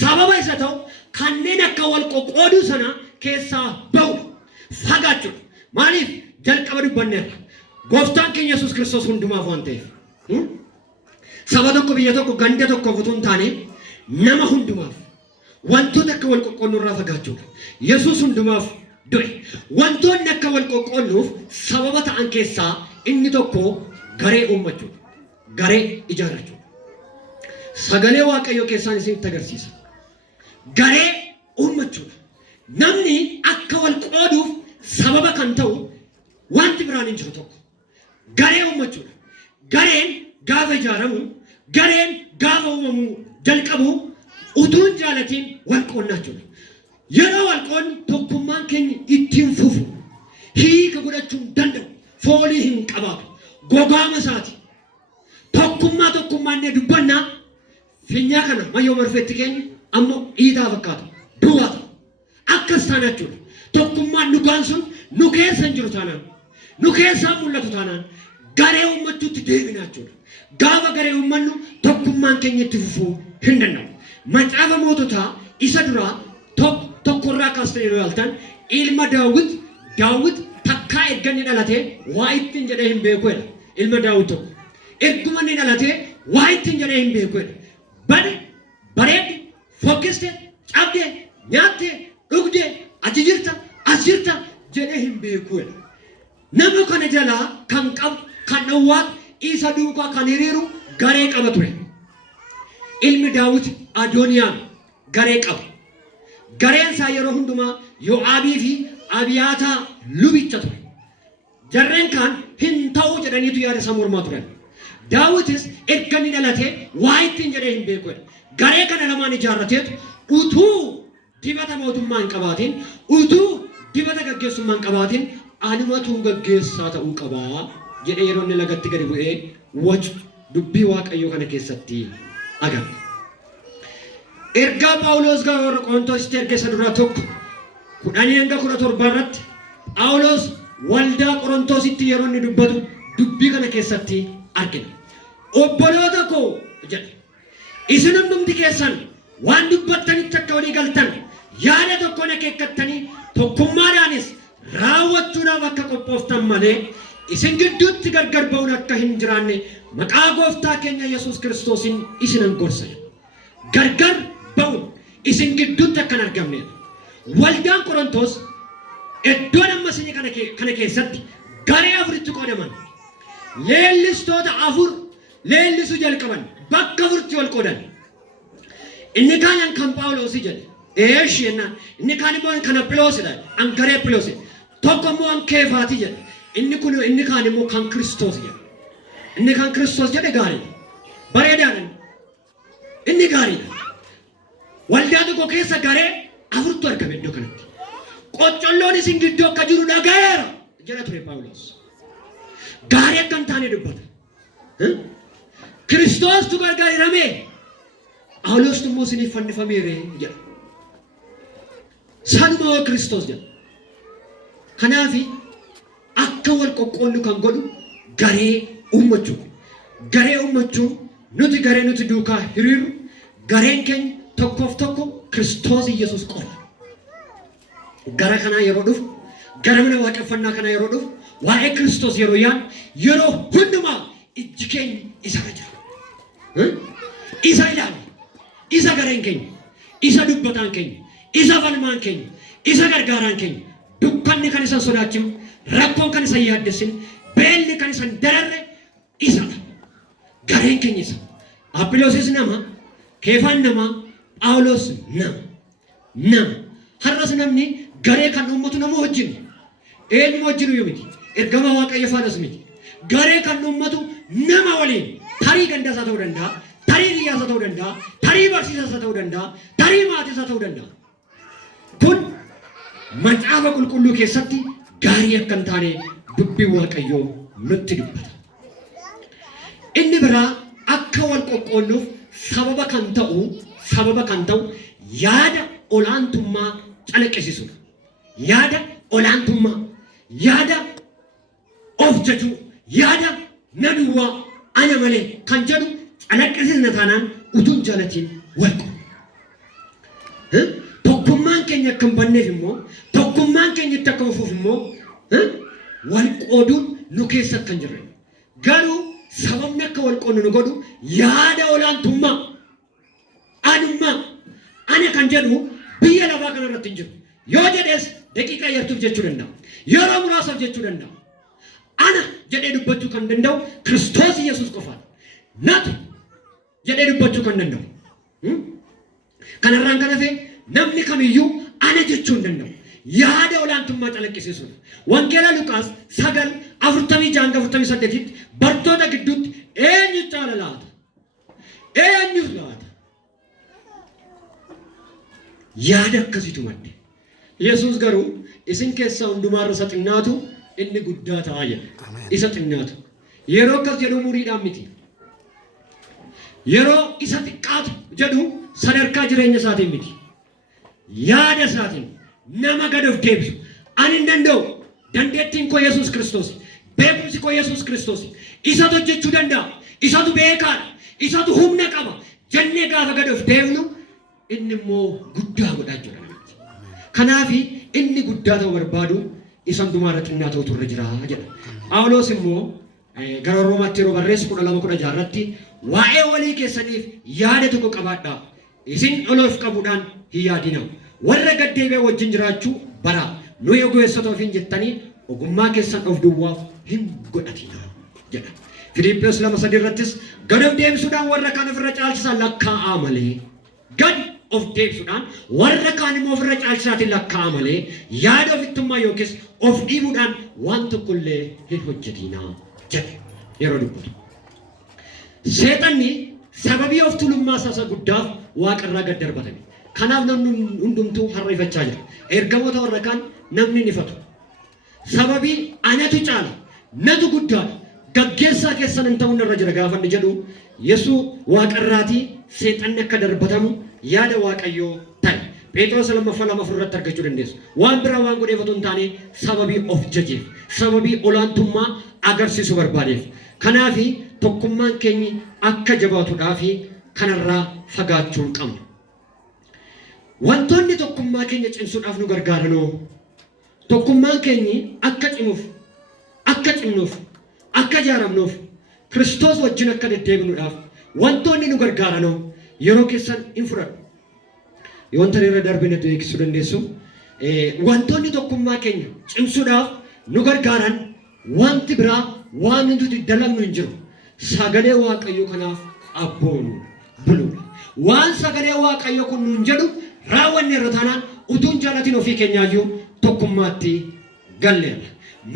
sababa isa ta'u kanneen akka wal qoqqooduu sana keessaa ba'u fagaachuudha. Maaliif jalqaba dubbanneerra gooftaan keenya Yesuus Kiristoos hundumaaf waan ta'eef saba tokko biyya tokko ganda tokko utuu hin taane nama hundumaaf wantoota akka wal qoqqooduu irraa fagaachuudha. Yesuus hundumaaf du'e. Wantoonni akka wal qoqqooduuf sababa ta'an keessaa inni tokko garee uummachuudha. Garee ijaarrachuudha. Sagalee Waaqayyoo keessaan isinitti agarsiisa. Garee uummachuudha. Namni akka wal qooduuf sababa kan ta'u wanti biraan hin jiru tokko. Garee uummachuudha. Gareen gaafa ijaaramu, gareen gaafa uumamu jalqabu utuu hin jaalatiin wal qoonnachuudha. Yeroo wal qoonni tokkummaan keenya ittiin fufu hiika godhachuu hin danda'u. Foolii hin qabaatu. Gogaama isaati. Tokkummaan dubbannaa finyaa kana mayyoo marfeetti keenya ammoo dhiitaa fakkaata. Duwwaata. Akkas taana jechuudha. Tokkummaan dhugaan sun nu keessa hin jiru taanaan. Nu keessaa mul'atu taanaan garee uummachuutti deebina jechuudha. Gaafa garee uummannu tokkummaan keenya itti fufuu hin danda'u. Macaafa moototaa isa duraa tokkorraa kaastanii yeroo ilaaltan ilma Daawit takkaa erga inni dhalatee waa ittiin jedhee hin beekuudha. Ilma Daawit tokko. Erguma inni dhalatee waa ittiin jedhee hin beekuudha. Bareedde, fokkiste, cabdee, nyaattee, dhugdee, achi jirta, as jirta jedhee hin beekuudha. Nama kana jalaa kan qabu, kan dhowwaat, isa duukaa kan hiriiru garee qaba ture. Ilmi Daawit Adooniyaan garee qaba. Gareen isaa yeroo hundumaa Yoo'aabii fi Abiyaataa lubicha ture. Jarreen kaan hin ta'u jedhaniitu yaada isaa mormaa turan. Daawitis erga inni dhalatee waa ittiin jedhee hin beekuudha. Garee kana lamaan ijaarrateetu utuu dibata mootummaa hin qabaatiin, utuu dibata gaggeessummaa hin qabaatiin anumatu gaggeessaa ta'uu qabaa jedhee yeroo inni lagatti gadi bu'ee wacu dubbii Waaqayyoo kana keessatti agarra. Ergaa Phaawulos gara warra Qorontositti erge isa duraa tokko 10:17 irratti Phaawulos waldaa Qorontositti yeroo inni dubbatu dubbii kana keessatti argina. Obboloota koo jedhe isin hundumti keessan waan dubbattanitti akka walii galtan yaada tokkoon akeekkattanii tokkummaadhaanis raawwachuudhaaf akka qophooftan malee isin gidduutti gargar ba'uun akka hin jiraanne maqaa gooftaa keenya Yesuus Kiristoosiin isinan gorsa. Gargar ba'uun isin gidduutti akka hin argamne. Waldaan Qorontos iddoon amma isin kana keessatti garee afuritti qoodaman. Leellistoota afur leellisuu jalqaban bakka afuritti wal qoodan. Inni kaan kan Phaawulos jedhe. Eeshi jennaan. Inni kaan immoo kan Aphiloosidha. An garee Aphiloosi. Tokko immoo an Keefaati jedhe. Inni kaan immoo kan Kiristoos jedhe. Inni kan Kiristoos jedhe gaariidha. Bareedaadha. Inni gaariidha. Waldaa tokko keessa garee afurtu argame iddoo kanatti. Qoccolloon isin gidduu akka jiru dhagayeera jedha ture Phaawulos. Gaarii akkam taane dubbata. Kiristoostu gargaaramee Phaawulos immoo isiniif fannifameere jedha. Sanuma Kiristoos jedha. Kanaaf akka wal qoqqoodnu kan godhu garee uummachuu. Garee uummachuu nuti duukaa hiriiru gareen keenya tokkoof tokko Kiristoos Yesuus qofa. Gara kanaa yeroo dhufu gara mana waaqeffannaa kanaa yeroo dhufu waa'ee Kiristoos yeroo yaadu yeroo hundumaa ijji keenya isa irra jira. Isa ilaalu, isa gareen keenya, isa dubbataan keenya, isa falmaan keenya, isa gargaaraan keenya, dukkanni kan isa sodaachisu, rakkoon kan isa yaaddessin, beelli kan isa dararre isadha. Gareen keenya isa. Aphiloosis nama, Keefaan nama, Phaawulos nama. Har'as namni garee kan uummatu nama wajjin. Eenyuma wajjin iyyuu miti. Ergama Waaqayyo faanas miti. Garee kan uummatu nama waliin. Tarii gandaasaa ta'uu danda'a. Tarii hiyyaasaa ta'uu danda'a. Tarii barsiisaa ta'uu danda'a. Tarii maatiisaa ta'uu danda'a. Kun macaafa qulqulluu keessatti gaarii akka hin taane dubbiin Waaqayyoo nutti dubbata. Inni biraa akka wal qoqqoodnuuf sababa kan ta'u yaada olaantummaa calaqqisiisudha. Yaada olaantummaa, yaada of jajuu, yaada na duwwaa ana malee kan jedhu calaqqisiisna taanaan utuun jaalatiin wal qoodna. Tokkummaan keenya akka hin banneef immoo tokkummaan keenya itti akka fufuuf immoo wal qooduun nu keessa akka hin jirre. Garuu sababni akka wal qoodnu nu godhu yaada olaantummaa anummaa ana kan jedhu biyya lafaa kana irratti hin jiru. Yoo jedhees daqiiqaa yartuuf jechuu danda'a. Yeroo muraasaaf jechuu danda'a. Ana jedhee dubbachuu kan danda'u Kiristoos Yesuus qofaadha. Natu jedhee dubbachuu kan danda'u. Kanarraan kan hafe namni kamiyyuu ana jechuu hin danda'u. Yaada olaantummaa calaqqisiisuudha. Wangeela Luqaas 9:46 bartoota gidduutti eenyu caala laata? Eenyu laata? Yaada akkasiitu madde. Yesuus garuu isin keessaa hundumaarra isa xinnaatu inni guddaa ta'a jedha. Isa xinnaatu. Yeroo akkas jedhu umuriidhaan miti. Yeroo isa xiqqaatu jedhu sadarkaa jireenya isaatiin miti. Yaada isaatiin nama gad of deebisu. Ani hin danda'u. Dandeettiin koo Yesuus Kiristoos. Beekumsi koo Yesuus Kiristoos. Isatu hojjechuu danda'a. Isatu beekaadha. Isatu humna qaba. Jennee gaafa gad of deebinu inni immoo guddaa godhaa jira. Kanaaf inni guddaa ta'uu barbaadu isa hundumaarra xinnaa ta'utu irra jira jedha. Phaawulos immoo gara Roomaatti yeroo barreessu 12:16 irratti waa'ee walii keessaniif yaada tokko qabaadhaa. Isin oloof qabuudhaan hin yaadinaa. Warra gad deebi'ee wajjin jiraachuu baraa. Nuyi ogeessota ofiin jettanii ogummaa keessan of duwwaaf hin godhatinaa jedha. Filiippiyoos 2:3 irrattis gad of deebisuudhaan warra kaan ofirra caalchisan lakkaa'aa malee. Gad of deebisuudhaan warra kaan immoo ofirra caalchisaatiin lakkaa'aa malee yaada ofittummaa yookiis of dhiibuudhaan waan tokkollee hin hojjetinaa jedhe yeroo dubbatu. Seexanni sababii of tuulummaa isaa guddaaf waaqarraa gad darbatame. Kanaaf namni hundumtuu harreeffachaa jira. Ergamoota warra kaan namni ni fatu. Sababii anatu caala, natu guddaadha. Gaggeessaa keessan hin ta'uun irra jira gaafa inni jedhu Yesuus waaqarraatii seexanni akka darbatamu yaada Waaqayyoo ta'e. Phexros 2:4 irratti argachuu dandeessu. Waan biraa waan godheefatu hin taane sababii of jajeef, sababii olaantummaa agarsiisuu barbaadeef. Kanaaf tokkummaan keenya akka jabaatuudhaaf kanarraa fagaachuu hin qabnu. Wantoonni tokkummaa keenya cimsuudhaaf nu gargaaranoo tokkummaan keenya akka cimuuf, akka cimnuuf, akka ijaaramnuuf Kiristoos wajjin akka deddeebinuudhaaf wantoonni nu gargaaranoo yeroo keessan hin fudhadhu. Yoon tan irra darbine beeksisuu dandeessu wantoonni tokkummaa keenya cimsuudhaaf nu gargaaran wanti biraa waan nuti dalagnu hin jiru. Sagalee Waaqayyoo kanaaf abboonu buluudha. Waan sagalee Waaqayyoo kun nuun jedhu raawwanne irra taanaan utuun jaalatiin ofii keenyaayyuu tokkummaatti galleera.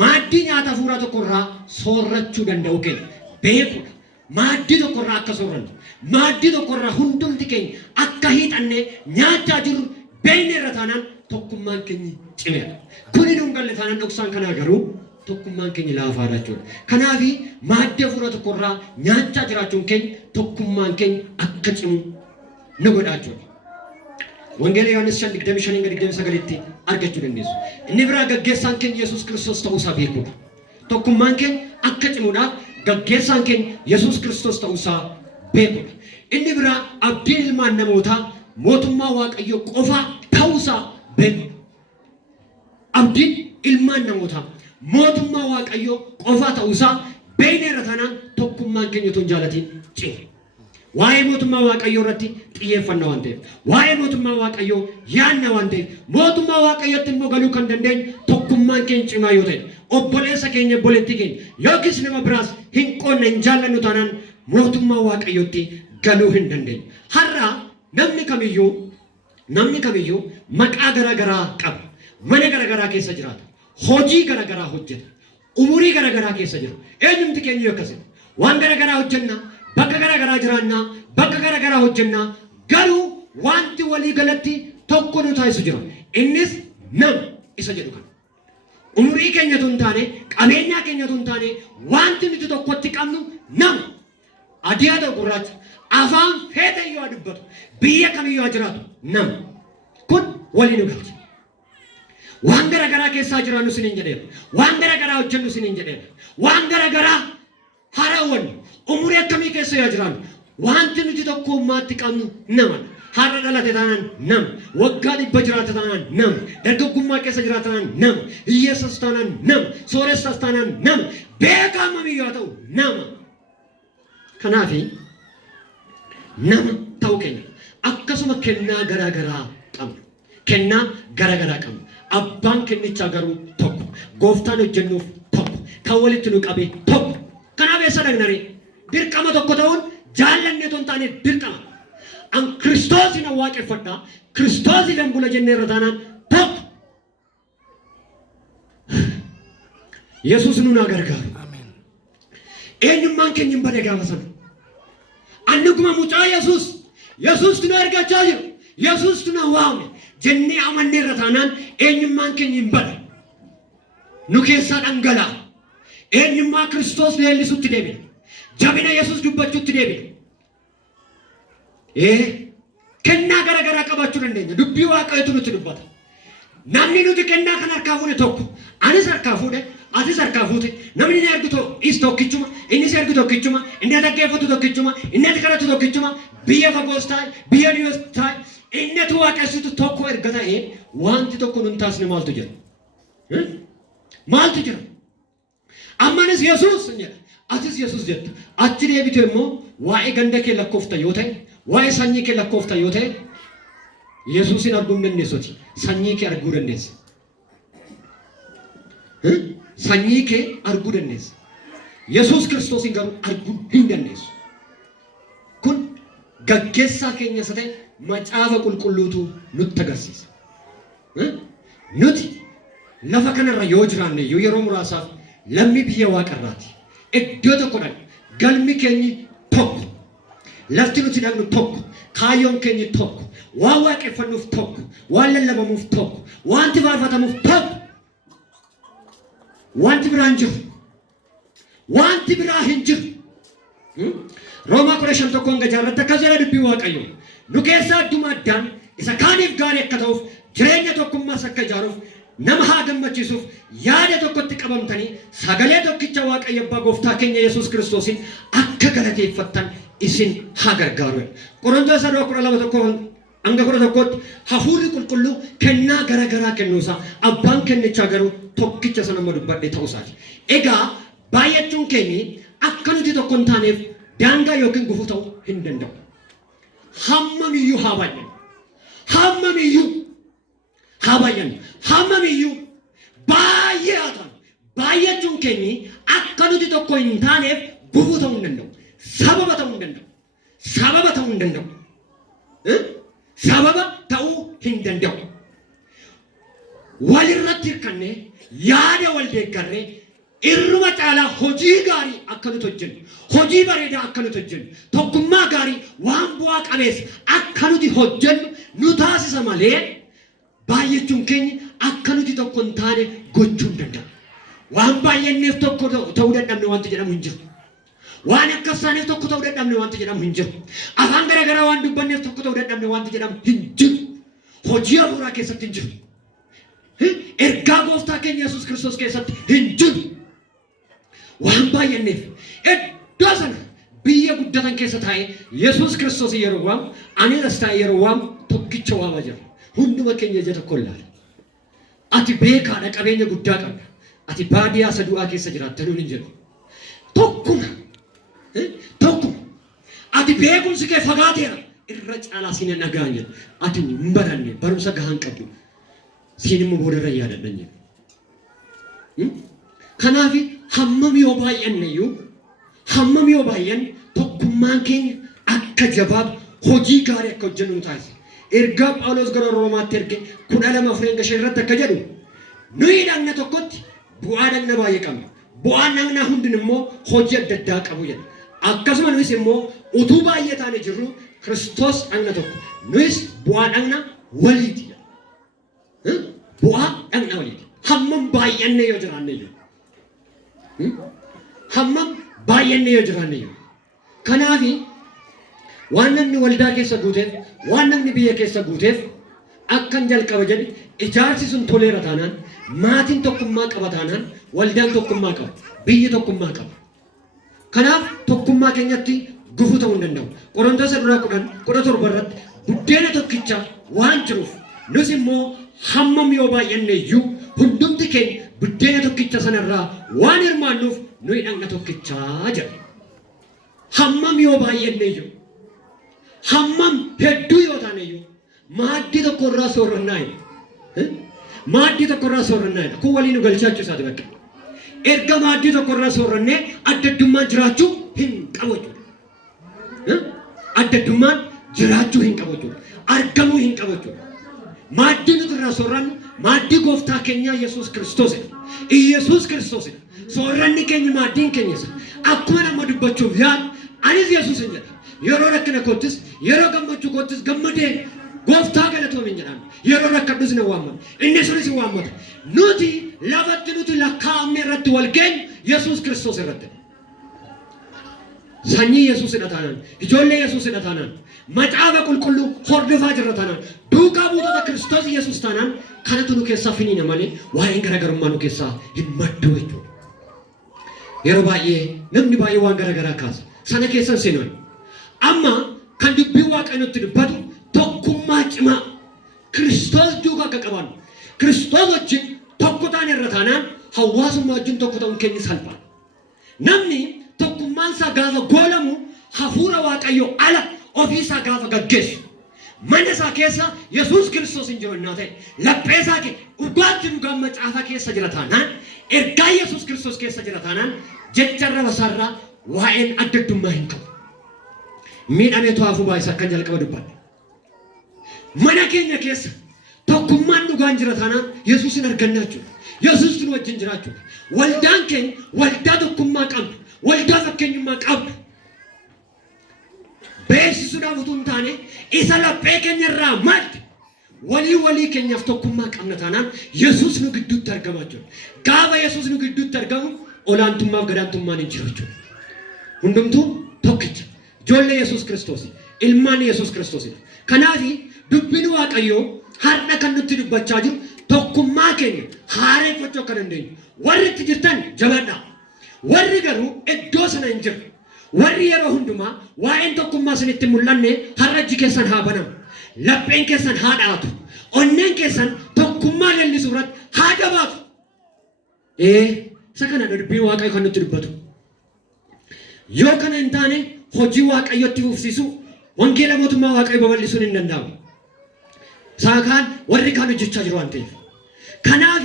Maaddii nyaata hafuuraa tokkorraa soorrachuu danda'u keenya beekuudha. Maaddii tokkorraa akka soorrannu, maaddii tokkorraa hundumti keenya akka hiixannee nyaachaa jirru beekne irra taanaan tokkummaan keenya cimeera. Kuni nuun galle taanaan dhoksaan kanaa garuu tokkummaan keenya laafaadha jechuudha. Kanaaf maaddii hafuuraa tokkorraa nyaachaa jiraachuun keenya tokkummaan keenya akka cimu nu godhaa jechuudha. Wangeela Yohaannis 5:25-29 argachuu dandeessu. Inni biraa gaggeessaan keenya Yesuus Kiristoos ta'uusaa beekuudha. Tokkummaan keenya akka cimuudhaaf gaggeessaan keenya Yesuus Kiristoos ta'uusaa beekuudha. Inni biraa abdiin ilmaan namootaa mootummaa Waaqayyoo qofaa ta'uusaa beekuudha. Abdiin ilmaan namootaa mootummaa Waaqayyoo qofaa ta'uusaa beekne irra taanaan tokkummaan keenya utuu hin jaalatiin cima. Waa'ee mootummaa Waaqayyoo irratti xiyyeeffannaa waan ta'eef, waa'ee mootummaa Waaqayyoo yaadna waan ta'eef, mootummaa Waaqayyootti immoo galuu kan dandeenyu tokkummaan keenya cimaa yoo ta'e, obboleessa keenya obboleettii keenya yookiis nama biraas hin qoonne hin jaallannu taanaan mootummaa Waaqayyootti galuu hin dandeenyu. Har'a namni kamiyyuu maqaa garaagaraa qaba. Mana garaagaraa keessa jiraata. Hojii garaagaraa hojjeta. Umurii garaagaraa keessa jira. Eenyumti keenya akkasii waan garaagaraa hojjenna. Bakka garaagaraa jiraannaa, bakka garaagaraa hojjennaa, garuu wanti walii galatti tokko nu taasisu jira. Innis nama isa jedhu kana. Umurii keenyatu hin taane, qabeenyaa keenyatu hin taane, wanti nuti tokkotti qabnu nama. Adii haa ta'u gurraacha, afaan feete iyyuu dubbatu, biyya kamiyyuu jiraatu nama. Kun walii nu galcha. Waan garaagaraa keessaa jiraannu siniin jedheera. Waan garaagaraa hojjennu siniin jedheera. Waan garaagaraa haraawwannu. Umurii akkamii keessa yaa jiraannu wanti nuti tokkummaatti qabnu nama. Har'a dhalate taanaan nama. Waggaa 100 jiraate taanaan nama. Dargaggummaa keessa jiraate taanaan nama. Hiyyeessas taanaan nama. Sooressas taanaan nama. Beekaa mamiyyuu haa ta'u nama. Kanaafi nama ta'uu keenya. Akkasuma kennaa garaagaraa qabna. Kennaa garaagaraa qabna. Abbaan kennichaa garuu tokko. Gooftaan hojjennuuf tokko. Kan walitti nu qabe tokko. Kanaaf eessa dhagnare? Dirqama tokko ta'uun jaallanne otoo hin taane dirqama. An Kiristoosin waaqeffadhaa. Kiristoosiin bula jennee irra taanaan tokko. Yesuus nu naa gargaaru. Eenyummaan keenya hin bade gaafa sana. Annuguma mucaa Yesuus. Yesuustu nu argachaa jiru. Yesuustu na waame. Jennee amannee irra taanaan eenyummaan keenya hin bade. Nu keessaa dhangalaa. Eenyummaa Kiristoos leellisuutti deebina. Jabina Yesuus dubbachuutti deebina. Kennaa garaagaraa qabaachuu dandeenya. Dubbii Waaqayyootu nutti dubbata. Namni nuti kennaa kan harkaa fuune tokko. Anis harkaa fuudhe, atis harkaa fuute. Namni ni argu is tokkichuma, inni si argu tokkichuma, inni dhaggeeffatu tokkichuma, inni ati kadhatu tokkichuma, biyya fagoos taa'e, biyya dhiyoos taa'e, inni ati waaqessitu tokko erga ta'ee wanti tokko nun taasne maaltu jira? Maaltu jira? Ammanis Yesuus jedha. Atis Yesuus jetta. Achi deebitu immoo waa'ee ganda kee lakkoofta yoo ta'e, waa'ee sanyii kee lakkoofta yoo ta'e, Yesuusin arguu hin dandeessuti. Sanyii kee arguu dandeessa. Sanyii kee arguu dandeessa. Yesuus Kiristoosin garuu arguu hin dandeessu. Kun gaggeessaa keenya isa ta'e macaafa qulqulluutu nutti agarsiisa. Nuti lafa kanarra yoo jiraanne yeroo muraasaaf lammii biyya waaqarraati. Iddoo tokkodhaan galmi keenyi tokko. Lafti nuti dhaqnu tokko. Kaayyoon keenyi tokko. Waan waaqeffannuuf tokko. Waan lallabamuuf tokko. Wanti faarfatamuuf tokko. Wanti biraa hin jiru. Wanti biraa hin jiru. Roomaa 15 hanga 6 irratti akkas jedha dubbii Waaqayyoo. Nu keessaa adduma addaan isa kaaniif gaarii akka ta'uuf jireenya tokkummaas akka ijaaruuf nama haa gammachiisuuf yaada tokkotti qabamtanii sagalee tokkicha Waaqayyo Abbaa Gooftaa keenya Yesuus Kiristoosin akka galateeffattan isin haa gargaaru. Qorontoos 12 hanga 11tti hafuurri qulqulluu kennaa garaagaraa kennuusaa abbaan kennichaa garuu tokkicha sana amma dubbadhe ta'uusaati. Egaa baay'achuun keenya akka nuti tokko hin taaneef daangaa yookiin gufuu ta'uu hin danda'u. Hammamiyyuu haa baay'annu. Hammamiyyuu haa baay'annu. Hammamiyyuu baay'ee haa taanu. Baay'achuun keenya akka nuti tokko hin taaneef gufuu ta'uu hin danda'u. Sababa ta'uu hin danda'u. Sababa ta'uu hin danda'u. Sababa ta'uu hin danda'u. Walirratti hirkannee yaada wal deeggarree irruma caalaa hojii gaarii akka nuti hojjennu, hojii bareedaa akka nuti hojjennu, tokkummaa gaarii waan bu'aa qabeessa akka nuti hojjennu nu taasisa malee baay'achuun keenya akka nuti tokko hin taane gochuu hin danda'u. Waan baay'anneef tokko ta'uu dadhabne wanti jedhamu hin jiru. Waan akkas taaneef tokko ta'uu dadhabne wanti jedhamu hin jiru. Afaan garaagaraa waan dubbanneef tokko ta'uu dadhabne wanti jedhamu hin jiru. Hojii hafuuraa keessatti hin jiru. Ergaa gooftaa keenya Yesuus Kiristoos keessatti hin jiru. Waan baay'anneef iddoo sana biyya guddatan keessa taa'ee Yesuus Kiristoos yeroo waamu ani as taa'ee yeroo waamu tokkicha waama jira. Hunduma keenya ija tokko ilaala. Ati beekaadha qabeenya guddaa qabda. Ati baadiyyaa isa du'aa keessa jiraatta nuun hin jedhu. Tokkuma. Tokkuma. Ati beekumsi kee fagaateera. Irra caalaa siin hin dhagaan jedhu. Ati hin baranne barumsa gahaan qabdu. Siin immoo boodarra yaadadhan jedhu. Kanaaf hammam yoo baay'anne tokkummaan keenya akka jabaatu hojii gaarii akka hojjennu taasisa. Ergaa Phaawulos gara Roomaatti erge 12:5 irratti akka jedhu nuyi dhagna tokkotti bu'aa dhagna baay'ee qabna. Bu'aan dhagnaa hundin immoo hojii adda addaa qabu jedha. Akkasuma nuyis immoo utuu baay'ee taane jirru Kiristoos dhagna tokko. Nuyis bu'aa dhagna waliiti. Bu'aa dhagna waliiti. Hammam baay'anne yoo jiraanne iyyuu. Hammam baay'anne yoo jiraanne iyyuu. Kanaafi waan namni waldaa keessa guuteef, waan namni biyya keessa guuteef akkan jalqaba jedhe ijaarsi sun toleera taanaan, maatiin tokkummaa qaba taanaan, waldaan tokkummaa qaba, biyyi tokkummaa qaba. Kanaaf tokkummaa keenyatti gufuu ta'uu hin danda'u. Qorontoos duraa 17 irratti buddeena tokkicha waan jiruuf nus immoo hammam yoo baay'anne iyyuu hundumti keenya buddeena tokkicha sanarraa waan hirmaannuuf nuyi dhagna tokkichaa jedha. Hammam yoo baay'anne iyyuu hammam hedduu yoo taane iyyuu maaddii tokko irraa soorannaa jedha. Maaddii tokko irraa soorannaa jedha. Kun waliin nu galchaachuu isaati bakka. Erga maaddii tokko irraa soorannee adda addummaan jiraachuu hin qabu jechuudha. Adda addummaan jiraachuu hin qabu jechuudha. Argamuu hin qabu jechuudha. Maaddii nuti irraa soorannu maaddii gooftaa keenyaa Yesuus Kiristoosidha. Yesuus Kiristoosidha. Sooranni keenya maaddiin keenyas akkuma nama dubbachuuf yaadu anis Yesuus hin jedha. Yeroo rakkina koottis yeroo gammachuu koottis gammadee gooftaa galatoom hin jedhamu. Yeroo rakkadhus na waammata. Inni sunis hin waammata. Nuti lafatti nuti lakkaa'amne irratti wal geenyu Yesuus Kiristoos irratti. Sanyii Yesuusidha taanaan, ijoollee Yesuusidha taanaan, macaafa qulqulluu hordofaa jirra taanaan, duukaa buutota Kiristoos Yesuus taanaan kanatu nu keessaa finiina malee waa'een garaagarummaa nu keessaa hin maddu jechuudha. Yeroo baay'ee namni baay'ee waan garaagaraa kaasa. Sana keessan seenuun. Amma kan dubbii Waaqayyoo nutti dubbatu tokkummaa cimaa Kiristoos duukaa akka qabaannu. Kiristoos wajjin tokko taane irra taanaan hawaasummaa wajjin tokko ta'uun keenya salphaa. Namni tokkummaan isaa gaafa goolamu hafuura Waaqayyoo ala ofii isaa gaafa gaggeessu. Mana isaa keessa Yesuus Kiristoos hin jiru innaa ta'e laphee isaa dhugaatti dhugaan macaafa keessa jira taanaan ergaa Yesuus Kiristoos keessa jira taanaan jecha arraba isaarraa waa'een adda addummaa hin qabu. Miidhamee to'aafuu baay'isa akka jalqaba dubbanne. Mana keenya keessa tokkummaan dhugaan jira taanaan Yesuusin argannaa jechuudha. Yesuus nu wajjin jiraachuudha. Waldaan keenya waldaa tokkummaa qabdu. Waldaa fakkeenyummaa qabdu. Beeksisuudhaaf utuu hin taane isa laphee keenya irraa madde walii keenyaaf tokkummaa qabna taanaan Yesuus nu gidduutti argamaa jechuudha. Gaafa Yesuus nu gidduutti argamu olaantummaaf gadaantummaan hin jiru jechuudha. Hundumtuu tokkicha. Ijoollee Yesuus Kiristoos, ilmaan Yesuus Kiristoosidha. Kanaaf dubbiin Waaqayyoo har'a kan nutti dubbachaa jiru tokkummaa keenya haareeffachuu akka dandeenyu. Warri itti jirtan jabaadhaa. Warri garuu iddoo sana hin jiru. Warri yeroo hundumaa waa'een tokkummaa isinitti mul'anne har'a iji keessan haa banamu. Lapheen keessan haa dhaatu. Onneen keessan tokkummaa leellisuu irratti haa jabaatu. Isa kana dubbiin Waaqayyoo kan nutti dubbatu. Yoo kana hin taane hojii Waaqayyootti fufsiisu wangeela mootummaa Waaqayyoo babal'isuun hin danda'amu. Saakaan warri kaan hojjechaa jiru waan ta'eef. Kanaaf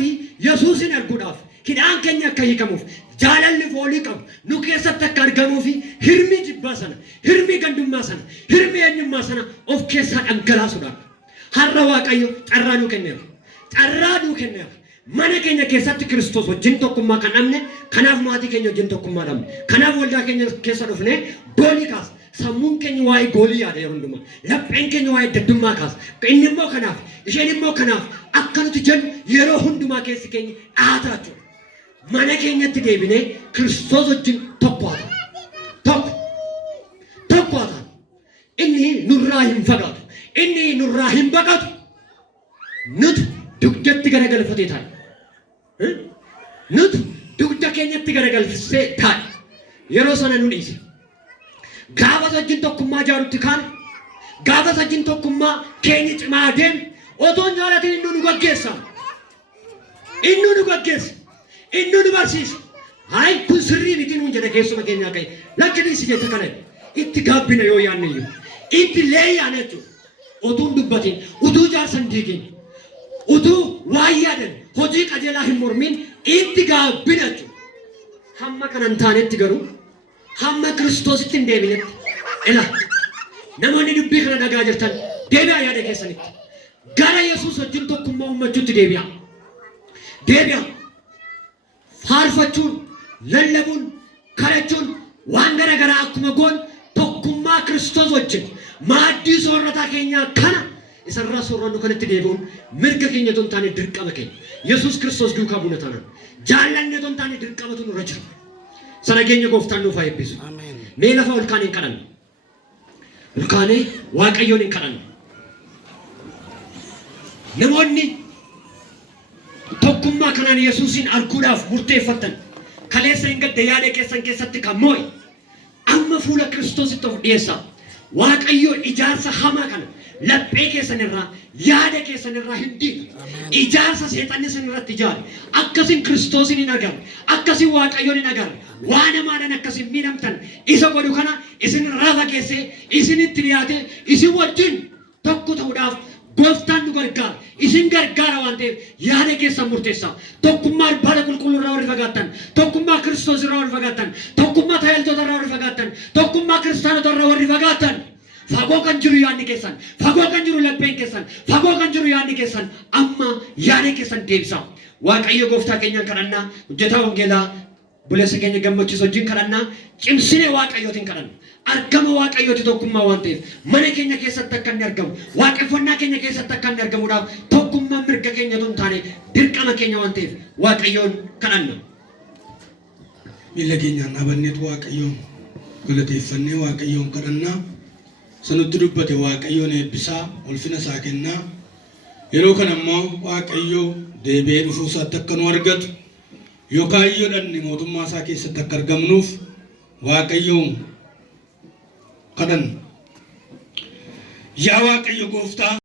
Yesuusin arguudhaaf hidhaan keenya akka hiikamuuf jaalalli foolii qabu nu keessatti akka argamuu fi hirmi jibbaa sana, hirmi gandummaa sana, hirmi eenyummaa sana of keessaa dhangalaasuudhaan har'a Waaqayyo carraa nuu kenneera. Carraa nuu kenneera. Mana keenya keessatti Kiristoos wajjin tokkummaa kan dhabne, kanaaf maatii keenya wajjin tokkummaa dhabne. Kanaaf waldaa keenya keessa dhufnee goolii kaasa. Sammuun keenya waa'ee goolii yaada yeroo hundumaa. Lapheen keenya waa'ee daddummaa kaasa. Inni immoo kanaaf, isheen immoo kanaaf akka nuti jennu yeroo hundumaa keessi keenya dhaataa jechuudha. Mana keenyatti deebinee Kiristoos wajjin tokko haa ta'u. Tokko haa ta'u. Inni nurraa hin fagaatu. Inni nurraa hin baqatu. Nuti dugdatti garagalfatee taa'e. Nuti dugda keenyatti garagalfisee taa'e. Yeroo sana nu dhiise. Gaafa wajjin tokkummaa jaarutti kaan gaafa wajjin tokkummaa keenya cimaa adeemu otoo hin jaalatin inni nu gaggeessa. Inni nu gaggeessa. Inni nu barsiisa. Hayi kun sirrii miti nuun jedha keessuma keenyaa ka'e. Lakkini si jette kana itti gaabbina yoo yaanne iyyuu. Itti leeyyaana jechuudha. Utuu hin dubbatin, utuu jaarsan diigin, utuu waa yaadan, hojii qajeelaa hin mormin itti gaabbina jechuudha. Hamma kana hin taanetti garuu hamma Kiristoositti hin deebinetti. Namoonni dubbii kana dhagaa jirtan deebi'aa yaada keessanitti. Gara Yesuus wajjin tokkummaa uummachuutti deebi'aa. Deebi'aa. Faarfachuun, lallabuun, kadhachuun waan garaagaraa akkuma goon tokkummaa Kiristoos wajjin maaddii soorataa keenyaa kana isarraa soorannu kanatti deebi'uun mirga keenya otoo hin taane dirqama keenya. Yesuus Kiristoos duukaa buuna taanaan jaallanni otoo hin taane dirqamatu nurra jira. Sana keenya gooftaan nuuf haa eebbisu. Mee lafa ol kaanee hin kadhanne. Ol kaanee Waaqayyoon hin kadhanne. Namoonni tokkummaa kanaan Yesuusin arguudhaaf murteeffatan kaleessa hin gadde yaada keessan keessatti kan moo'e amma amma fuula Kiristoositti of dhiyeessaa. Waaqayyo ijaarsa hamaa kana laphee keessan irraa yaada keessan irraa hin diigu. Ijaarsa seexanni sin irratti ijaare akkasin Kiristoosin hin agarre akkasin Waaqayyoon hin agarre waan hamaadhaan akkasin miidhamtan isa godhu kana isin irraa fageessee isinitti dhiyaate isin wajjin tokko ta'uudhaaf gooftaan nu gargaara. Isin gargaara waan ta'eef yaada keessan murteessaa. Tokkummaa Abbaadha qulqulluu irraa warri fagaattan, tokkummaa Kiristoos irraa warri fagaattan, tokkummaa tajaajiltoota irraa warri fagaattan, tokkummaa kiristaanota irraa warri fagaattan. Fagoo kan jiru yaadni keessan, fagoo kan jiru lapheen keessan, fagoo kan jiru yaadni keessan amma yaada keessan deebisaa. Waaqayyo gooftaa keenyaan kadhannaa, hojjetaa wangeelaa buleessa keenya gammachiisu wajjin kadhannaa, cimsinee Waaqayyootiin kadhanna. Argama Waaqayyooti tokkummaa waan ta'eef mana keenya keessatti akka inni argamu, waaqeffannaa keenya keessatti akka inni argamuudhaaf tokkummaa mirga keenya tun taane dirqama keenya waan ta'eef Waaqayyoon kadhanna. Miila keenyaan dhaabanneetu Waaqayyoon galateeffannee Waaqayyoon kadhannaa. Sanutti dubbate Waaqayyoon eebbisaa ulfina isaa kennaa. Yeroo kana immoo Waaqayyo deebi'ee dhufuu isaatti akka nu argatu yookaan iyyuu dhanni mootummaa isaa keessatti akka argamnuuf Waaqayyoon kadhanna. Yaa Waaqayyo gooftaa